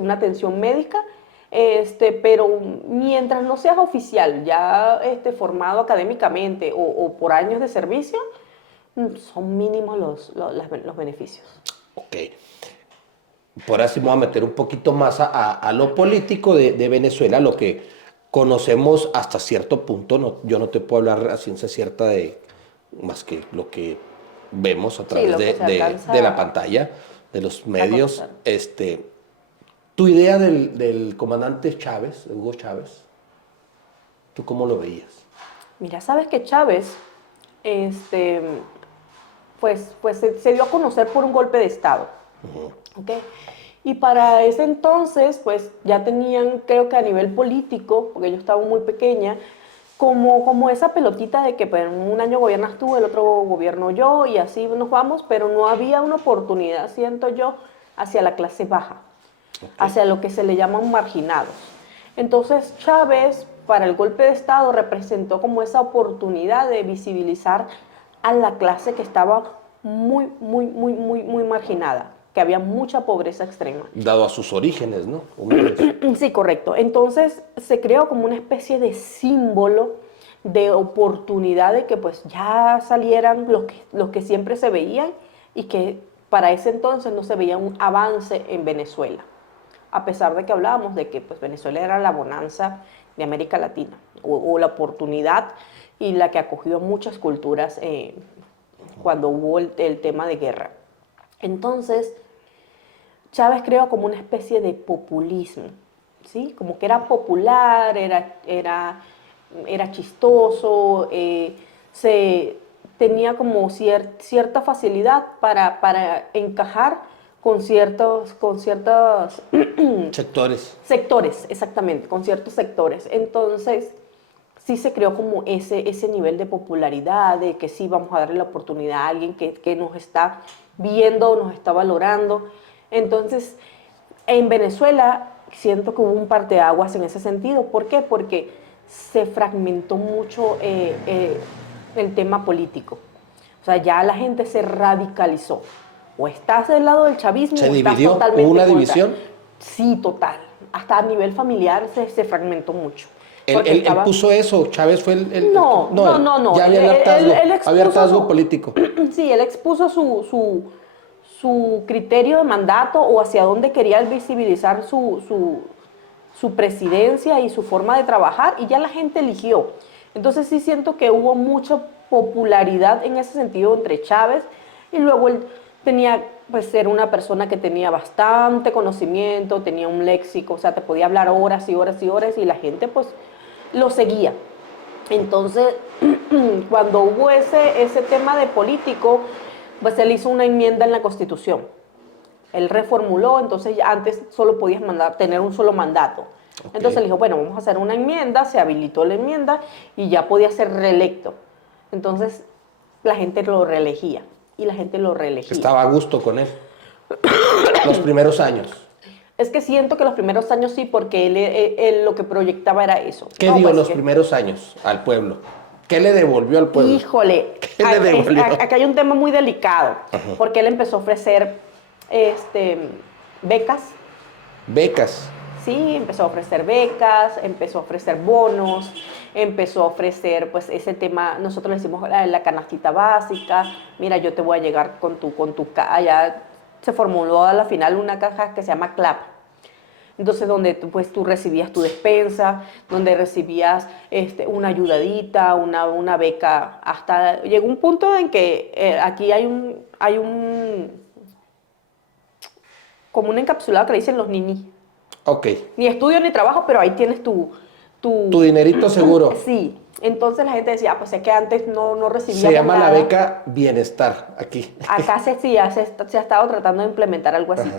una atención médica, pero mientras no seas oficial, ya formado académicamente o por años de servicio, son mínimos los beneficios. Ok. Por así me voy a meter un poquito más a lo político de Venezuela, lo que conocemos hasta cierto punto. No, yo no te puedo hablar a ciencia cierta de más que lo que vemos a través lo que se alcanza de la pantalla, de los medios. conocer. Tu idea del comandante Chávez, de Hugo Chávez, ¿tú cómo lo veías? Mira, sabes que Chávez, pues se dio a conocer por un golpe de Estado. ¿Ok? Y para ese entonces, pues ya tenían, creo que a nivel político, porque yo estaba muy pequeña, como esa pelotita de que pues, un año gobiernas tú, el otro gobierno yo, y así nos vamos, pero no había una oportunidad, siento yo, hacia la clase baja, hacia lo que se le llaman marginados. Entonces Chávez, para el golpe de Estado, representó como esa oportunidad de visibilizar a la clase que estaba muy marginada, que había mucha pobreza extrema. Dado a sus orígenes, ¿no? Humildes. Sí, correcto. Entonces se creó como una especie de símbolo de oportunidad de que pues ya salieran los que siempre se veían y que para ese entonces no se veía un avance en Venezuela, a pesar de que hablábamos de que pues, Venezuela era la bonanza de América Latina, o la oportunidad y la que acogió muchas culturas cuando hubo el tema de guerra. Entonces, Chávez creó como una especie de populismo, ¿sí? Como que era popular, era chistoso, tenía como cierta facilidad para encajar con ciertos sectores, exactamente, con ciertos sectores. Entonces, sí se creó como ese nivel de popularidad, de que sí vamos a darle la oportunidad a alguien que nos está viendo, nos está valorando. Entonces, en Venezuela siento que hubo un parteaguas en ese sentido. ¿Por qué? Porque se fragmentó mucho el tema político. O sea, ya la gente se radicalizó. O estás del lado del chavismo ¿Se o estás dividió? totalmente ¿Hubo una contra. división? Sí, total. Hasta a nivel familiar se fragmentó mucho. Él puso eso, Chávez fue el No. Ya había hartazgo, Él expuso había hartazgo político. Sí, él expuso su criterio de mandato o hacia dónde quería visibilizar su presidencia y su forma de trabajar, y ya la gente eligió. Entonces sí siento que hubo mucha popularidad en ese sentido entre Chávez, y luego él tenía, pues, ser una persona que tenía bastante conocimiento, tenía un léxico, o sea, te podía hablar horas y horas y horas, y la gente pues lo seguía. Entonces, cuando hubo ese tema de político, pues él hizo una enmienda en la Constitución. Él reformuló, entonces antes solo podías tener un solo mandato. Okay. Entonces él dijo, bueno, vamos a hacer una enmienda, se habilitó la enmienda y ya podía ser reelecto. Entonces la gente lo reelegía y la gente lo reelegía. Estaba a gusto con él. Los primeros años. Es que siento que los primeros años sí, porque él lo que proyectó era eso. ¿Qué dio los primeros años al pueblo? ¿Qué le devolvió al pueblo? Híjole, ¿Qué le devolvió? Acá hay un tema muy delicado, porque él empezó a ofrecer becas. ¿Becas? Sí, empezó a ofrecer becas, empezó a ofrecer bonos, empezó a ofrecer, pues, ese tema, nosotros le decimos la canastita básica. Mira, yo te voy a llegar con tu allá se formuló a la final una caja que se llama CLAP. Entonces, donde pues, tú recibías tu despensa, donde recibías una ayudadita, una beca. Hasta llegó un punto en que aquí hay como un encapsulado que le dicen los ninis. Ok. Ni estudio ni trabajo, pero ahí tienes tu dinerito seguro. Sí. Entonces la gente decía, pues es que antes no recibía Se llama nada. La beca Bienestar aquí. Acá se ha estado tratando de implementar algo así.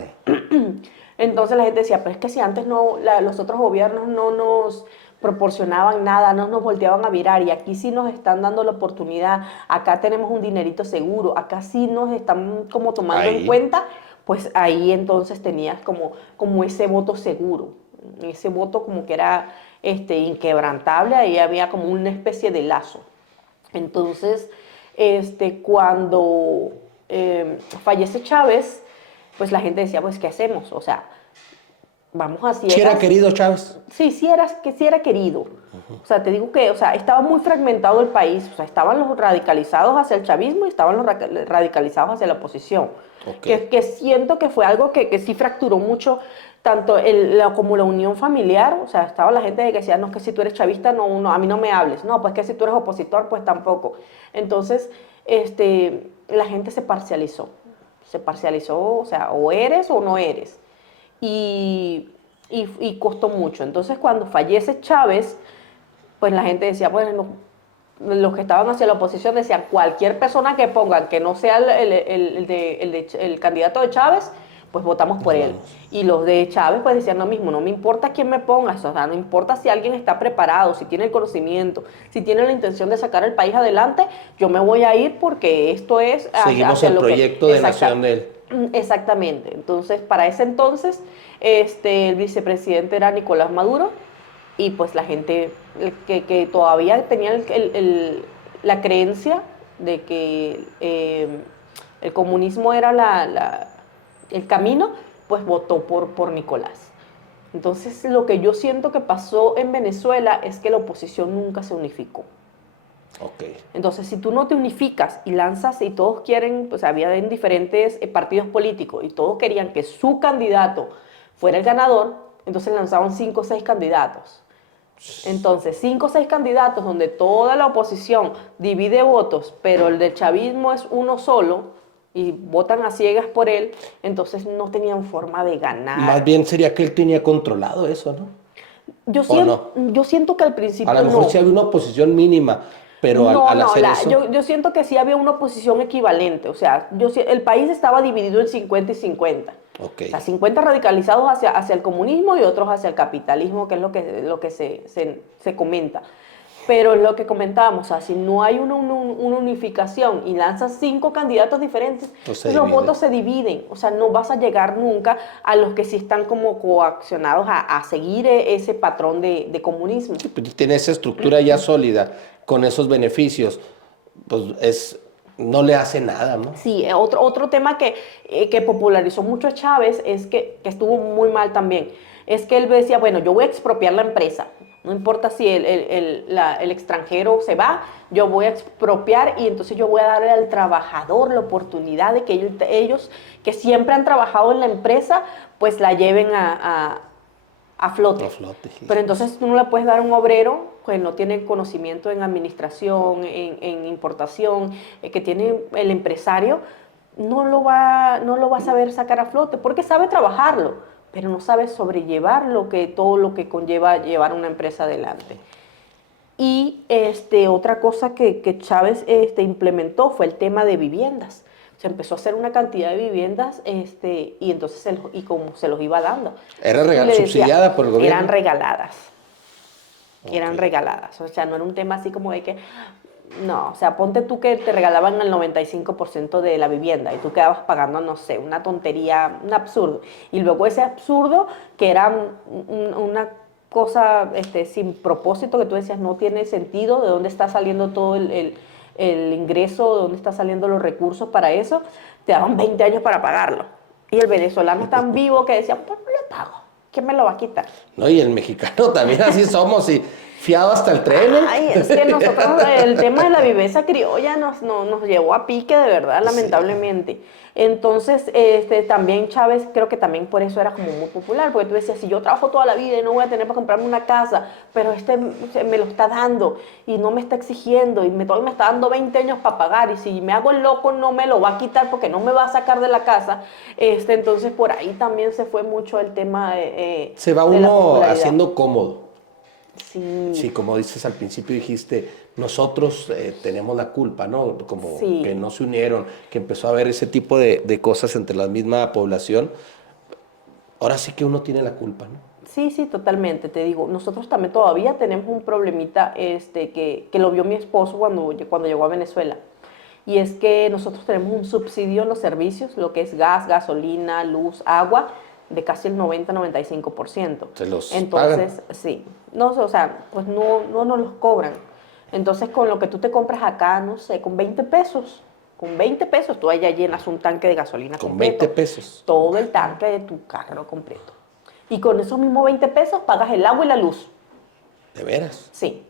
Entonces la gente decía, pero es que si antes los otros gobiernos no nos proporcionaban nada, no nos volteaban a mirar, y aquí sí nos están dando la oportunidad, acá tenemos un dinerito seguro, acá sí nos están como tomando en cuenta, pues ahí entonces tenías como ese voto seguro, ese voto como que era inquebrantable, ahí había como una especie de lazo. Entonces, cuando fallece Chávez, pues la gente decía, pues, ¿qué hacemos? O sea, vamos a ciegas. ¿Sí era querido Chávez? Sí era querido. O sea, te digo que, o sea, estaba muy fragmentado el país. O sea, estaban los radicalizados hacia el chavismo y estaban los radicalizados hacia la oposición. Okay. Que siento que fue algo que sí fracturó mucho, tanto como la unión familiar. O sea, estaba la gente que decía, no, es que si tú eres chavista, no, a mí no me hables. No, pues que si tú eres opositor, pues tampoco. Entonces, la gente se parcializó. O sea, o eres o no eres. Y costó mucho. Entonces, cuando fallece Chávez, pues la gente decía, bueno, los que estaban hacia la oposición decían, cualquier persona que pongan que no sea el candidato de Chávez, pues votamos por él. Y los de Chávez pues decían lo mismo, no me importa quién me ponga, o sea, no importa si alguien está preparado, si tiene el conocimiento, si tiene la intención de sacar el país adelante, yo me voy a ir porque esto es Seguimos el proyecto de nación de él. Exactamente. Entonces, para ese entonces, el vicepresidente era Nicolás Maduro y pues la gente que todavía tenía la creencia de que el comunismo era el camino, pues votó por Nicolás. Entonces, lo que yo siento que pasó en Venezuela es que la oposición nunca se unificó. Okay. Entonces, si tú no te unificas y lanzas y todos quieren, pues había en diferentes partidos políticos y todos querían que su candidato fuera el ganador, entonces lanzaban 5 o 6 candidatos. Entonces, 5 o 6 candidatos donde toda la oposición divide votos, pero el del chavismo es uno solo y votan a ciegas por él, entonces no tenían forma de ganar. Más bien sería que él tenía controlado eso, ¿no? Yo siento que al principio a lo mejor sí había una oposición mínima, pero al hacer eso... Yo siento que sí había una oposición equivalente, o sea, el país estaba dividido en 50 y 50. Okay. O sea, 50 radicalizados hacia el comunismo y otros hacia el capitalismo, que es lo que se comenta. Pero es lo que comentábamos, o sea, si no hay una unificación y lanzas 5 candidatos diferentes, pues los votos se dividen. O sea, no vas a llegar nunca a los que sí están como coaccionados a seguir ese patrón de comunismo. Sí, pues tiene esa estructura ya sólida, con esos beneficios, pues no le hace nada, ¿no? Sí, otro tema que popularizó mucho a Chávez es que estuvo muy mal también. Es que él decía, bueno, yo voy a expropiar la empresa. No importa si el extranjero se va, yo voy a expropiar y entonces yo voy a darle al trabajador la oportunidad de que ellos que siempre han trabajado en la empresa, pues la lleven a flote. Sí. Pero entonces tú no le puedes dar a un obrero que no tiene conocimiento en administración, en importación, que tiene el empresario, no lo va a saber sacar a flote porque sabe trabajarlo, pero no sabe sobrellevar todo lo que conlleva llevar una empresa adelante. Y otra cosa que Chávez implementó fue el tema de viviendas. Se empezó a hacer una cantidad de viviendas y entonces como se los iba dando. ¿Era subsidiada por el gobierno? Eran regaladas. Okay. Eran regaladas. O sea, no era un tema así como de que... No, o sea, ponte tú que te regalaban el 95% de la vivienda y tú quedabas pagando, no sé, una tontería, un absurdo. Y luego ese absurdo, que era una cosa sin propósito, que tú decías no tiene sentido, de dónde está saliendo todo el ingreso, de dónde están saliendo los recursos para eso, te daban 20 años para pagarlo. Y el venezolano tan vivo que decía, pues no le pago, ¿quién me lo va a quitar? No, y el mexicano también así somos y fiado hasta el tren. Ay, es que nosotros, el tema de la viveza criolla nos llevó a pique de verdad, lamentablemente. Sí. Entonces, también Chávez, creo que también por eso era como muy popular, porque tú decías, si yo trabajo toda la vida y no voy a tener para comprarme una casa, pero me lo está dando y no me está exigiendo y me está dando 20 años para pagar y si me hago el loco no me lo va a quitar porque no me va a sacar de la casa, entonces por ahí también se fue mucho el tema se va uno haciendo cómodo. Sí. Sí, como dices al principio dijiste, nosotros tenemos la culpa, ¿no? Como sí. Que no se unieron, que empezó a haber ese tipo de cosas entre la misma población. Ahora sí que uno tiene la culpa, ¿no? Sí, sí, totalmente. Te digo, nosotros también todavía tenemos un problemita que lo vio mi esposo cuando llegó a Venezuela. Y es que nosotros tenemos un subsidio en los servicios, lo que es gas, gasolina, luz, agua, de casi el 90-95%. ¿Se los Entonces, pagan? Sí. No, o sea, pues no nos los cobran. Entonces, con lo que tú te compras acá, no sé, con 20 pesos. Con 20 pesos tú allá llenas un tanque de gasolina completo. Con 20 pesos. Todo el tanque de tu carro completo. Y con esos mismos 20 pesos pagas el agua y la luz. ¿De veras? Sí.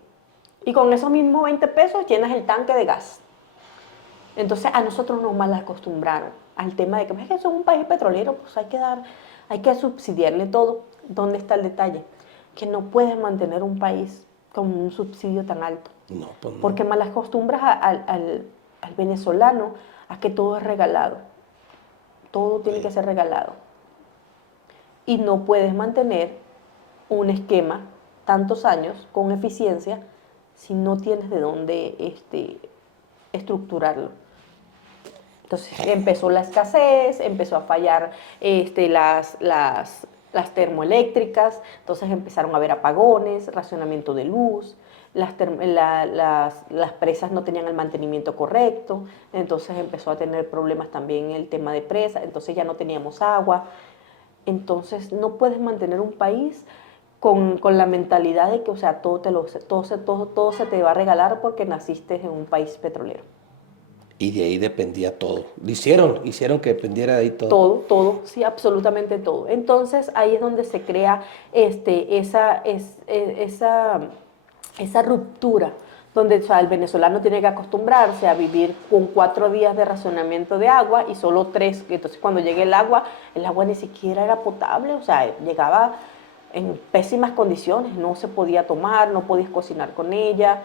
Y con esos mismos 20 pesos llenas el tanque de gas. Entonces, a nosotros nos mal acostumbraron al tema de que es que somos un país petrolero, pues hay que subsidiarle todo. ¿Dónde está el detalle? Que no puedes mantener un país con un subsidio tan alto. No, pues no. Porque mal acostumbras al venezolano a que todo es regalado. Todo tiene que ser regalado. Y no puedes mantener un esquema tantos años con eficiencia si no tienes de dónde estructurarlo. Entonces empezó la escasez, empezó a fallar las termoeléctricas, entonces empezaron a haber apagones, racionamiento de luz, las presas no tenían el mantenimiento correcto, entonces empezó a tener problemas también el tema de presas, entonces ya no teníamos agua. Entonces no puedes mantener un país con la mentalidad de que, o sea, todo se te va a regalar porque naciste en un país petrolero. Y de ahí dependía todo. Hicieron que dependiera de ahí todo. Todo, sí, absolutamente todo. Entonces ahí es donde se crea esa ruptura, donde, o sea, el venezolano tiene que acostumbrarse a vivir con 4 días de racionamiento de agua y solo 3. Entonces cuando llegue el agua ni siquiera era potable, o sea, llegaba en pésimas condiciones, no se podía tomar, no podías cocinar con ella,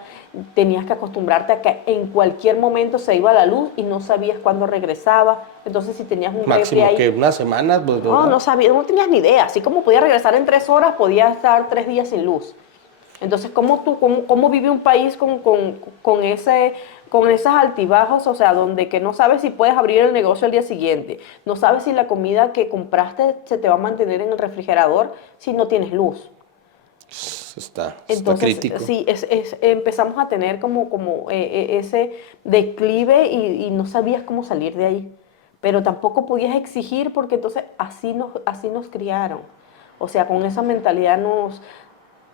tenías que acostumbrarte a que en cualquier momento se iba la luz y no sabías cuándo regresaba. Entonces si tenías un refri Máximo ahí, que unas semanas, pues, no sabías, no tenías ni idea. Así como podía regresar en 3 horas, podía estar 3 días sin luz. Entonces, ¿cómo vive un país con esas altibajos? O sea, donde que no sabes si puedes abrir el negocio al día siguiente, no sabes si la comida que compraste se te va a mantener en el refrigerador si no tienes luz. Está Entonces, crítico. sí, empezamos a tener ese declive y no sabías cómo salir de ahí. Pero tampoco podías exigir porque entonces así nos criaron. O sea, con esa mentalidad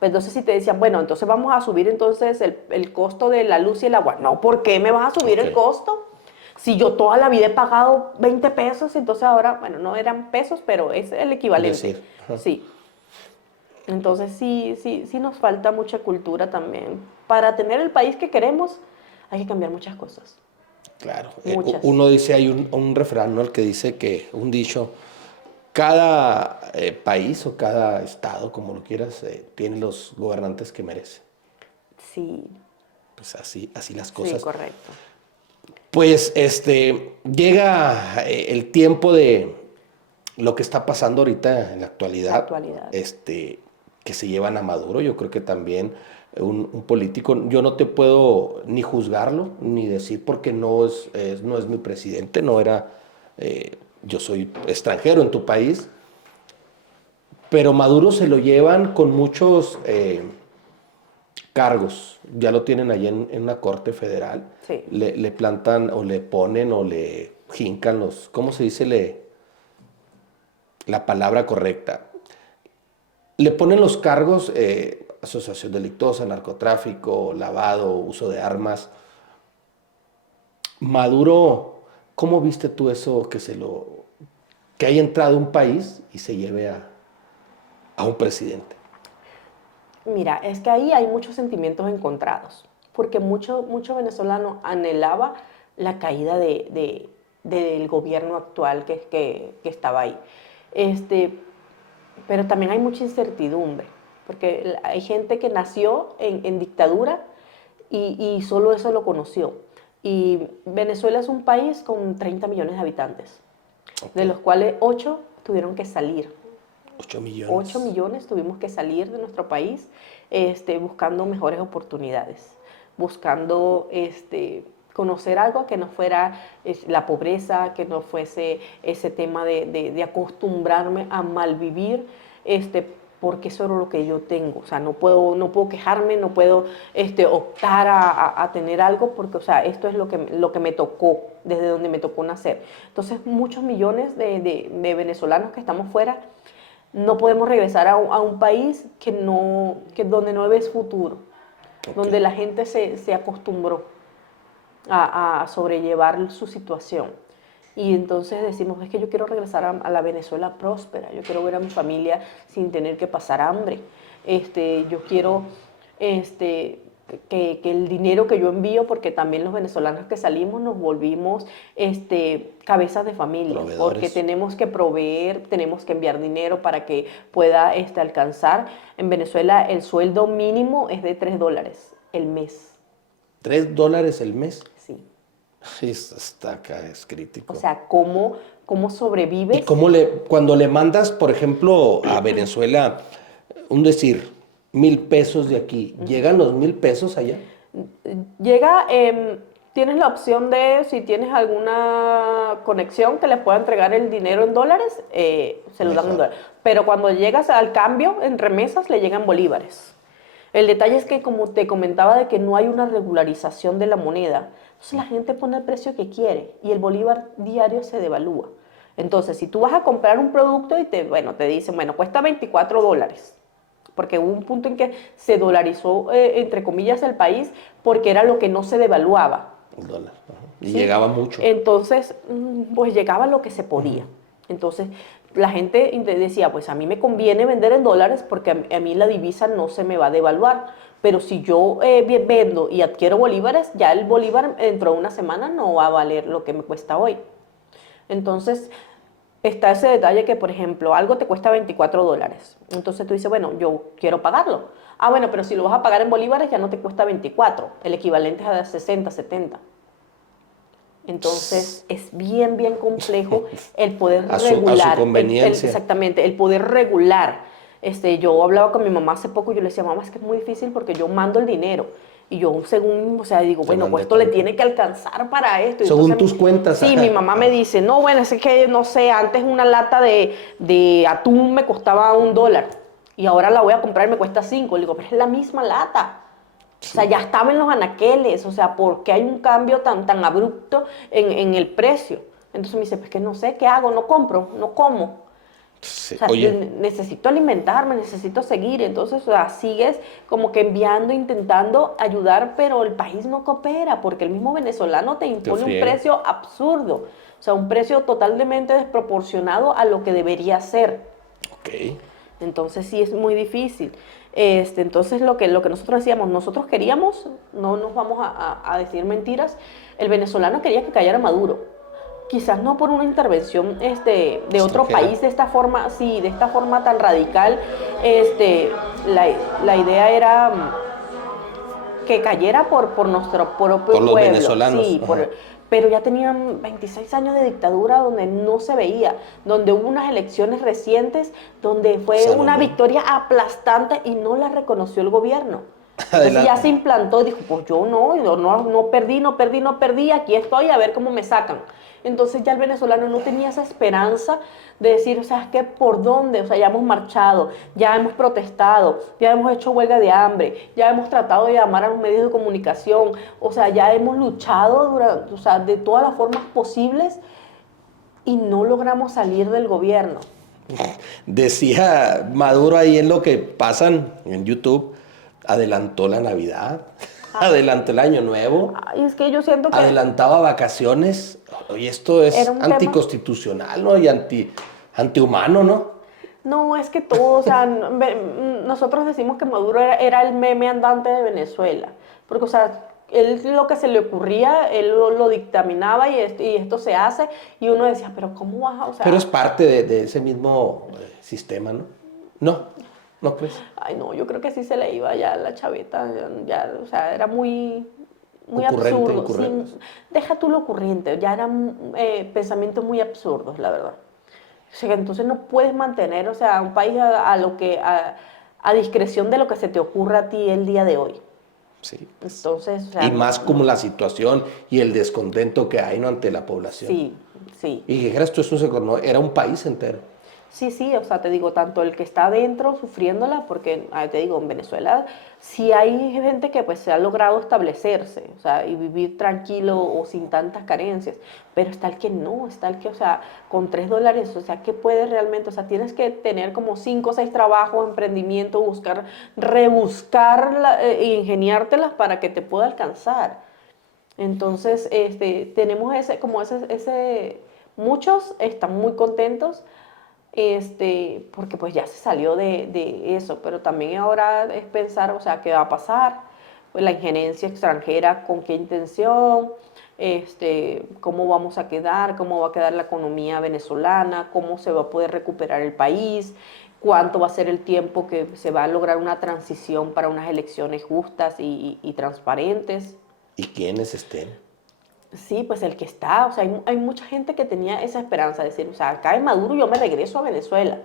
entonces si te decían, bueno, entonces vamos a subir entonces el costo de la luz y el agua. No, ¿por qué me vas a subir el costo? Si yo toda la vida he pagado 20 pesos, entonces ahora, bueno, no eran pesos, pero es el equivalente. Sí. Entonces sí nos falta mucha cultura también. Para tener el país que queremos hay que cambiar muchas cosas. Claro. Muchas. Uno dice, hay un refrán, ¿no? El que dice que, un dicho, cada país o cada estado, como lo quieras, tiene los gobernantes que merece. Sí. Pues así las cosas. Sí, correcto. Pues llega el tiempo de lo que está pasando ahorita en la actualidad. Que se llevan a Maduro. Yo creo que también un político, yo no te puedo ni juzgarlo, ni decir porque no es mi presidente, no era, yo soy extranjero en tu país, pero Maduro se lo llevan con muchos cargos, ya lo tienen allí en una corte federal, Sí. le plantan o le ponen o le jincan ¿cómo se dice la palabra correcta? Le ponen los cargos, asociación delictuosa, narcotráfico, lavado, uso de armas. Maduro, ¿cómo viste tú eso que haya entrado un país y se lleve a un presidente? Mira, es que ahí hay muchos sentimientos encontrados, porque mucho venezolano anhelaba la caída del gobierno actual que estaba ahí. Pero también hay mucha incertidumbre, porque hay gente que nació en dictadura y solo eso lo conoció. Y Venezuela es un país con 30 millones de habitantes, de los cuales 8 tuvieron que salir. 8 millones. 8 millones tuvimos que salir de nuestro país buscando mejores oportunidades, buscando conocer algo que no fuera la pobreza, que no fuese ese tema de acostumbrarme a malvivir, porque eso era lo que yo tengo. O sea, no puedo quejarme, no puedo optar a tener algo, porque, o sea, esto es lo que me tocó, desde donde me tocó nacer. Entonces, muchos millones de venezolanos que estamos fuera, no podemos regresar a un país donde no ves futuro, donde la gente se acostumbró a sobrellevar su situación. Y entonces decimos, es que yo quiero regresar a la Venezuela próspera, yo quiero ver a mi familia sin tener que pasar hambre. Yo quiero que el dinero que yo envío, porque también los venezolanos que salimos nos volvimos cabezas de familia, Proveedores. porque tenemos que proveer, tenemos que enviar dinero para que pueda alcanzar. En Venezuela el sueldo mínimo es de $3 el mes. $3 el mes. Sí. Está acá, es crítico. O sea, ¿cómo sobrevives? ¿Y cuando le mandas, por ejemplo, a Venezuela, decir, 1,000 pesos de aquí, ¿llegan los 1,000 pesos allá? Llega Tienes la opción de, si tienes alguna conexión que le pueda entregar el dinero en dólares, se lo dan en Mejor. dólares. Pero cuando llegas al cambio en remesas, le llegan bolívares. El detalle es que, como te comentaba, de que no hay una regularización de la moneda. Entonces la gente pone el precio que quiere y el bolívar diario se devalúa. Entonces, si tú vas a comprar un producto y te dicen, bueno, cuesta $24, porque hubo un punto en que se dolarizó, entre comillas, el país, porque era lo que no se devaluaba. El dólar. Ajá. Y ¿Sí? llegaba mucho. Entonces, pues llegaba lo que se podía. Entonces, la gente decía, pues a mí me conviene vender en dólares porque a mí la divisa no se me va a devaluar. Pero si yo vendo y adquiero bolívares, ya el bolívar dentro de una semana no va a valer lo que me cuesta hoy. Entonces, está ese detalle que, por ejemplo, algo te cuesta $24. Entonces tú dices, bueno, yo quiero pagarlo. Ah, bueno, pero si lo vas a pagar en bolívares ya no te cuesta 24. El equivalente es a 60, 70. Entonces es bien, bien complejo el poder A su regular. conveniencia. Exactamente, el poder regular. Yo hablaba con mi mamá hace poco y yo le decía, mamá, es que es muy difícil porque yo mando el dinero. Y yo, según, o sea, digo, Te bueno, mandé pues esto le tanto. tiene que alcanzar para esto. Y Según entonces, tus cuentas. sí, mi mamá me dice, no, bueno, es que, no sé, antes una lata de atún me costaba $1 y ahora la voy a comprar y me cuesta 5. Le digo, pero es la misma lata. O sea, ya estaba en los anaqueles, o sea, ¿por qué hay un cambio tan abrupto en el precio? Entonces me dice, pues que no sé, ¿qué hago? No compro, no como. Sí. O sea, Oye, necesito alimentarme, necesito seguir. Entonces, o sea, sigues como que enviando, intentando ayudar, pero el país no coopera porque el mismo venezolano te te impone un friega. precio absurdo. O sea, un precio totalmente desproporcionado a lo que debería ser. Ok. Entonces sí es muy difícil. Entonces lo que nosotros decíamos, nosotros queríamos, no nos vamos a decir mentiras, el venezolano quería que cayera Maduro. Quizás no por una intervención de otro Extranjera. país de esta forma, sí, de esta forma tan radical. La idea era que cayera por nuestro propio Por los pueblo, venezolanos. sí, Ajá. pero ya tenían 26 años de dictadura donde no se veía, donde hubo unas elecciones recientes, donde fue Salud, una ¿no? victoria aplastante y no la reconoció el gobierno. Entonces ya se Adelante. implantó y dijo, pues yo no perdí, no perdí, aquí estoy a ver cómo me sacan. Entonces ya el venezolano no tenía esa esperanza de decir, o sea, es que por dónde, o sea, ya hemos marchado, ya hemos protestado, ya hemos hecho huelga de hambre, ya hemos tratado de llamar a los medios de comunicación, o sea, ya hemos luchado durante, o sea, de todas las formas posibles y no logramos salir del gobierno. Decía Maduro ahí en lo que pasan en YouTube, adelantó la Navidad, adelantó el Año Nuevo, Ay, es que yo siento que adelantaba vacaciones. Oye, esto era es un tema. anticonstitucional, ¿no? Y antihumano, ¿no? No, es que todo, o sea, nosotros decimos que Maduro era el meme andante de Venezuela, porque, o sea, él lo que se le ocurría, él lo dictaminaba y esto se hace, y uno decía, pero ¿cómo vas a, o Pero es sea, parte de ese mismo sistema, ¿no? No, ¿no crees? ay no, yo creo que sí se le iba ya la chaveta, ya, o sea, era muy Ocurrente, absurdo, ocurrente. deja tú lo ocurriente, ya eran pensamientos muy absurdos, la verdad. O sea, entonces no puedes mantener, o sea, un país a discreción de lo que se te ocurra a ti el día de hoy. Sí, pues. Entonces, o sea, Y no, más como la situación y el descontento que hay, ¿no? Ante la población. sí, sí. Y que dijeras tú, no, era un país entero. Sí, sí, o sea, te digo, tanto el que está adentro sufriéndola, porque te digo, en Venezuela sí hay gente que pues se ha logrado establecerse, o sea, y vivir tranquilo o sin tantas carencias, pero está el que no, está el que, o sea, con $3, o sea, ¿qué puedes realmente? O sea, tienes que tener como 5 o 6 trabajos, emprendimiento, rebuscar, ingeniártelas para que te pueda alcanzar. Entonces, tenemos muchos están muy contentos, porque pues ya se salió de eso, pero también ahora es pensar, o sea, ¿qué va a pasar? Pues la injerencia extranjera, ¿con qué intención? ¿Cómo vamos a quedar? ¿Cómo va a quedar la economía venezolana? ¿Cómo se va a poder recuperar el país? ¿Cuánto va a ser el tiempo que se va a lograr una transición para unas elecciones justas y transparentes? Y quienes estén. Sí, pues el que está, o sea, hay mucha gente que tenía esa esperanza de decir, o sea, acá en Maduro yo me regreso a Venezuela,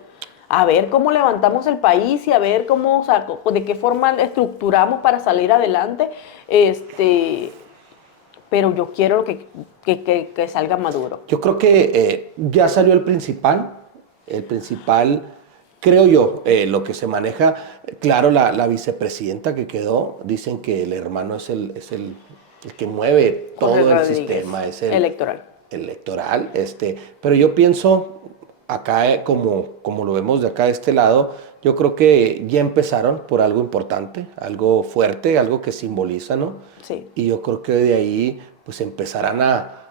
a ver cómo levantamos el país y a ver cómo, o sea, de qué forma estructuramos para salir adelante, pero yo quiero que salga Maduro. Yo creo que ya salió el principal, creo yo, lo que se maneja, claro, la vicepresidenta que quedó, dicen que el hermano el que mueve Jorge todo el Rodríguez, sistema, es el electoral. electoral, pero yo pienso, acá como lo vemos de acá de este lado, yo creo que ya empezaron por algo importante, algo fuerte, algo que simboliza, ¿no? Sí. Y yo creo que de ahí pues empezarán a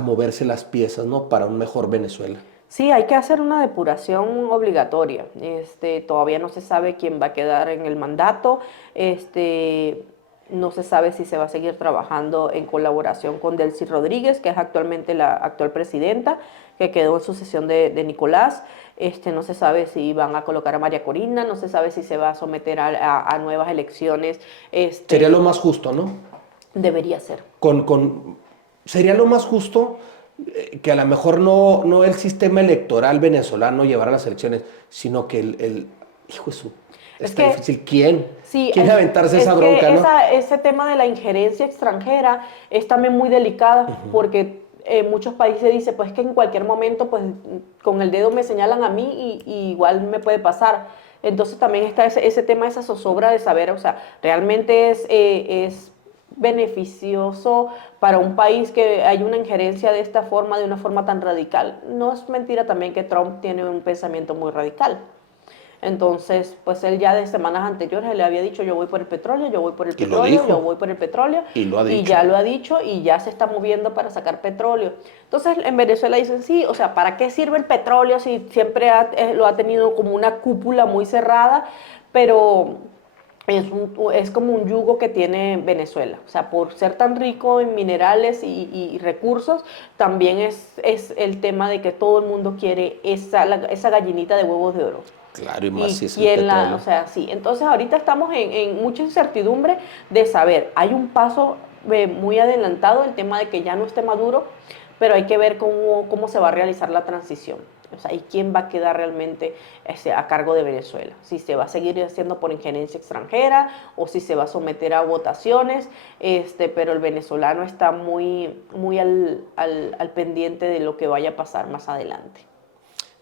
moverse las piezas, ¿no? Para un mejor Venezuela. Sí, hay que hacer una depuración obligatoria. Todavía no se sabe quién va a quedar en el mandato. No se sabe si se va a seguir trabajando en colaboración con Delcy Rodríguez, que es actualmente la actual presidenta, que quedó en sucesión de Nicolás. No se sabe si van a colocar a María Corina, no se sabe si se va a someter a nuevas elecciones. Sería lo más justo, ¿no? Debería ser. Sería lo más justo que a lo mejor no el sistema electoral venezolano llevara las elecciones, sino que hijo de su, está difícil. ¿Quién? Sí, ¿Quién aventarse esa bronca, no? Ese tema de la injerencia extranjera es también muy delicada porque muchos países dicen, pues que en cualquier momento, pues con el dedo me señalan a mí y igual me puede pasar. Entonces también está ese tema, esa zozobra de saber, o sea, realmente es beneficioso para un país que hay una injerencia de esta forma, de una forma tan radical. No es mentira también que Trump tiene un pensamiento muy radical. Entonces, pues él ya de semanas anteriores le había dicho, yo voy por el petróleo, yo voy por el petróleo, yo voy por el petróleo. Y lo ha dicho. Y ya lo ha dicho y ya se está moviendo para sacar petróleo. Entonces, en Venezuela dicen, sí, o sea, ¿para qué sirve el petróleo si siempre lo ha tenido como una cúpula muy cerrada? Pero es como un yugo que tiene Venezuela. O sea, por ser tan rico en minerales y recursos, también es el tema de que todo el mundo quiere esa gallinita de huevos de oro. Claro, y más si es el quién petróleo. o sea, sí. Entonces ahorita estamos en mucha incertidumbre de saber, hay un paso muy adelantado, el tema de que ya no esté Maduro, pero hay que ver cómo se va a realizar la transición. O sea, y quién va a quedar realmente a cargo de Venezuela. Si se va a seguir haciendo por injerencia extranjera o si se va a someter a votaciones, pero el venezolano está muy, muy al pendiente de lo que vaya a pasar más adelante.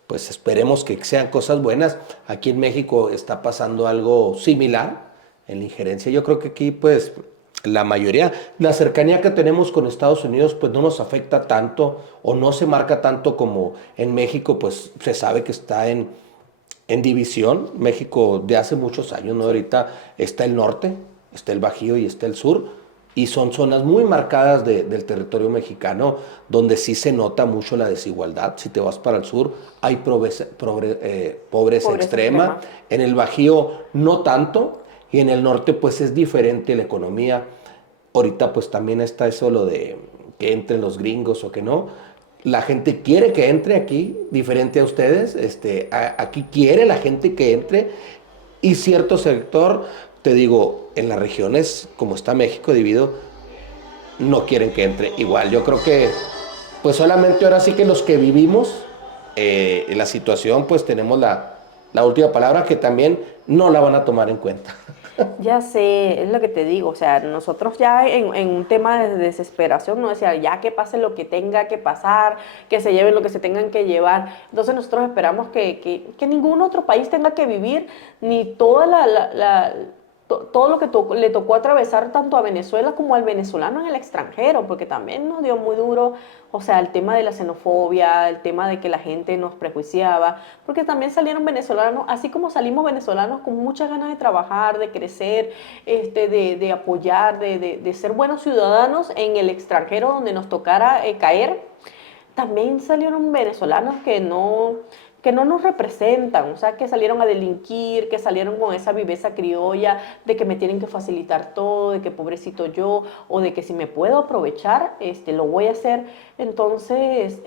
Pues esperemos que sean cosas buenas. Aquí en México está pasando algo similar en la injerencia. Yo creo que aquí, pues, la mayoría, la cercanía que tenemos con Estados Unidos, pues no nos afecta tanto o no se marca tanto como en México, pues se sabe que está en división. México de hace muchos años, ¿no? Ahorita está el norte, está el Bajío y está el sur. Y son zonas muy marcadas del territorio mexicano donde sí se nota mucho la desigualdad. Si te vas para el sur, hay pobreza extrema. En el Bajío no tanto. Y en el norte pues es diferente la economía. Ahorita pues también está eso lo de que entren los gringos o que no. La gente quiere que entre aquí, diferente a ustedes. Aquí quiere la gente que entre. Y cierto sector, te digo, en las regiones, como está México dividido, no quieren que entre igual. Yo creo que, pues solamente ahora sí que los que vivimos la situación, pues tenemos la última palabra que también no la van a tomar en cuenta. Ya sé, es lo que te digo, o sea, nosotros ya en un tema de desesperación nos decía, ya que pase lo que tenga que pasar, que se lleven lo que se tengan que llevar. Entonces nosotros esperamos que ningún otro país tenga que vivir ni toda todo lo que le tocó atravesar tanto a Venezuela como al venezolano en el extranjero, porque también nos dio muy duro, o sea, el tema de la xenofobia, el tema de que la gente nos prejuiciaba, porque también salieron venezolanos, así como salimos venezolanos con muchas ganas de trabajar, de crecer, de apoyar, de ser buenos ciudadanos en el extranjero donde nos tocara caer, también salieron venezolanos que no nos representan, o sea, que salieron a delinquir, que salieron con esa viveza criolla de que me tienen que facilitar todo, de que pobrecito yo, o de que si me puedo aprovechar, lo voy a hacer. Entonces,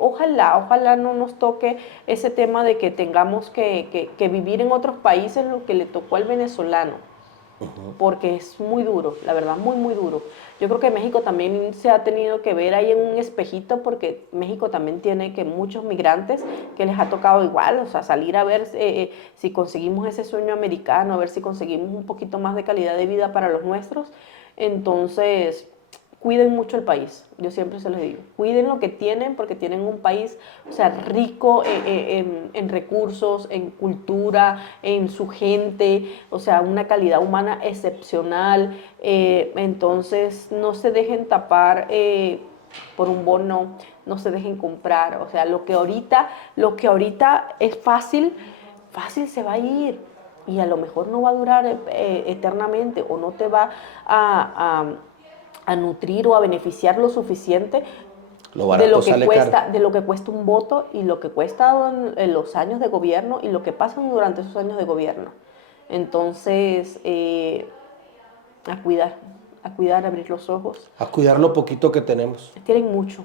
ojalá no nos toque ese tema de que tengamos que vivir en otros países lo que le tocó al venezolano. Porque es muy duro, la verdad, muy, muy duro. Yo creo que México también se ha tenido que ver ahí en un espejito porque México también tiene que muchos migrantes que les ha tocado igual, o sea, salir a ver si conseguimos ese sueño americano, a ver si conseguimos un poquito más de calidad de vida para los nuestros. Entonces, cuiden mucho el país. Yo siempre se los digo. Cuiden lo que tienen porque tienen un país, o sea, rico en recursos, en cultura, en su gente, o sea, una calidad humana excepcional. Entonces, no se dejen tapar por un bono, no se dejen comprar. O sea, lo que ahorita es fácil, fácil se va a ir. Y a lo mejor no va a durar eternamente o no te va a nutrir o a beneficiar lo suficiente Lo barato sale caro. de lo que cuesta un voto y lo que cuesta en los años de gobierno y lo que pasan durante esos años de gobierno. Entonces, a cuidar, abrir los ojos. A cuidar lo poquito que tenemos. Tienen mucho.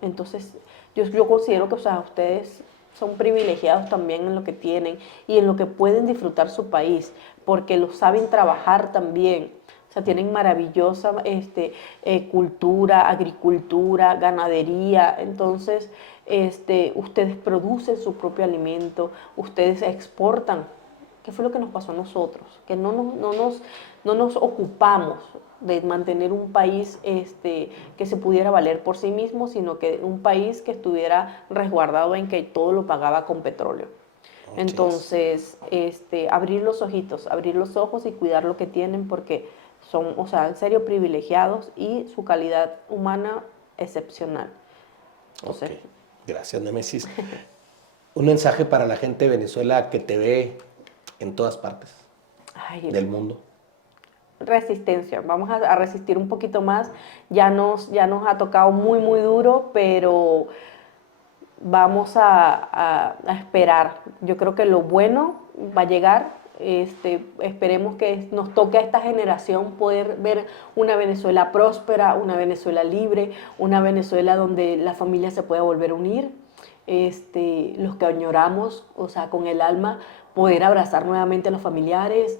Entonces, yo considero que, o sea, ustedes son privilegiados también en lo que tienen y en lo que pueden disfrutar su país, porque lo saben trabajar también. O sea, tienen maravillosa cultura, agricultura, ganadería. Entonces, ustedes producen su propio alimento, ustedes exportan. ¿Qué fue lo que nos pasó a nosotros? Que no nos ocupamos de mantener un país que se pudiera valer por sí mismo, sino que un país que estuviera resguardado en que todo lo pagaba con petróleo. Entonces, abrir los ojitos, abrir los ojos y cuidar lo que tienen porque son, o sea, en serio privilegiados y su calidad humana excepcional. Entonces, Okay. Gracias, Némesis. Un mensaje para la gente de Venezuela que te ve en todas partes del mundo. Resistencia, vamos a resistir un poquito más. Ya nos ha tocado muy, muy duro, pero vamos a esperar. Yo creo que lo bueno va a llegar. Esperemos que nos toque a esta generación poder ver una Venezuela próspera, una Venezuela libre, una Venezuela donde la familia se pueda volver a unir. Los que añoramos, o sea, con el alma, poder abrazar nuevamente a los familiares.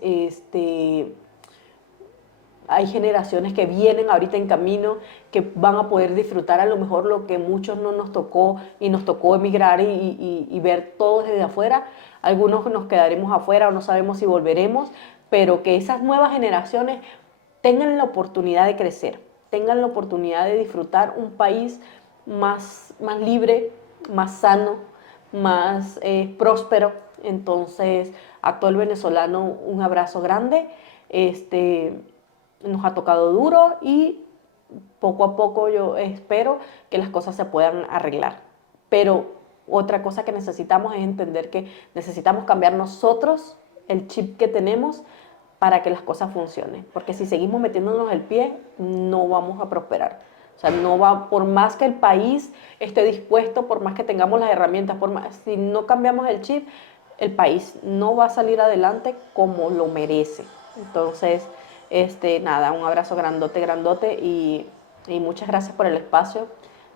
Hay generaciones que vienen ahorita en camino que van a poder disfrutar a lo mejor lo que muchos no nos tocó y nos tocó emigrar y ver todo desde afuera. Algunos nos quedaremos afuera o no sabemos si volveremos, pero que esas nuevas generaciones tengan la oportunidad de crecer, tengan la oportunidad de disfrutar un país más libre, más sano, más próspero. Entonces, a todo el venezolano un abrazo grande. Nos ha tocado duro y poco a poco yo espero que las cosas se puedan arreglar. Pero otra cosa que necesitamos es entender que necesitamos cambiar nosotros el chip que tenemos para que las cosas funcionen. Porque si seguimos metiéndonos el pie, no vamos a prosperar. O sea, no va, por más que el país esté dispuesto, por más que tengamos las herramientas, si no cambiamos el chip, el país no va a salir adelante como lo merece. Entonces, nada, un abrazo grandote y muchas gracias por el espacio,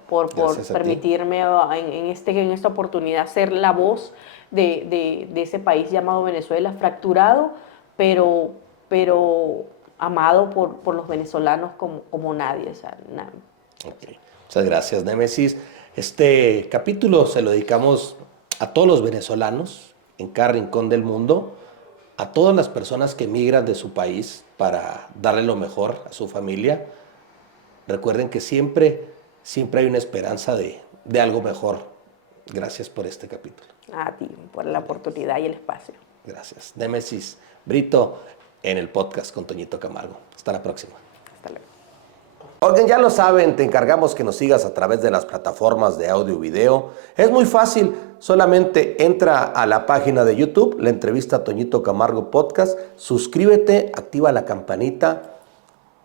por permitirme en esta oportunidad ser la voz de ese país llamado Venezuela, fracturado, pero amado por los venezolanos como nadie. O sea, Okay. Muchas gracias, Némesis. Este capítulo se lo dedicamos a todos los venezolanos en cada rincón del mundo, a todas las personas que emigran de su país para darle lo mejor a su familia. Recuerden que siempre hay una esperanza de algo mejor. Gracias por este capítulo. A ti, por la oportunidad y el espacio. Gracias. Némesis Brito en el podcast con Toñito Camargo. Hasta la próxima. Hasta luego. Oigan, ya lo saben, te encargamos que nos sigas a través de las plataformas de audio y video. Es muy fácil, solamente entra a la página de YouTube, la entrevista Toñito Camargo Podcast, suscríbete, activa la campanita,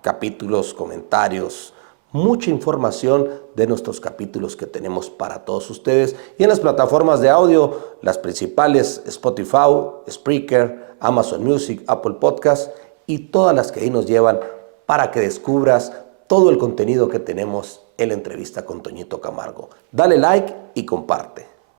capítulos, comentarios, mucha información de nuestros capítulos que tenemos para todos ustedes. Y en las plataformas de audio, las principales, Spotify, Spreaker, Amazon Music, Apple Podcast y todas las que ahí nos llevan para que descubras todo el contenido que tenemos en la entrevista con Toñito Camargo. Dale like y comparte.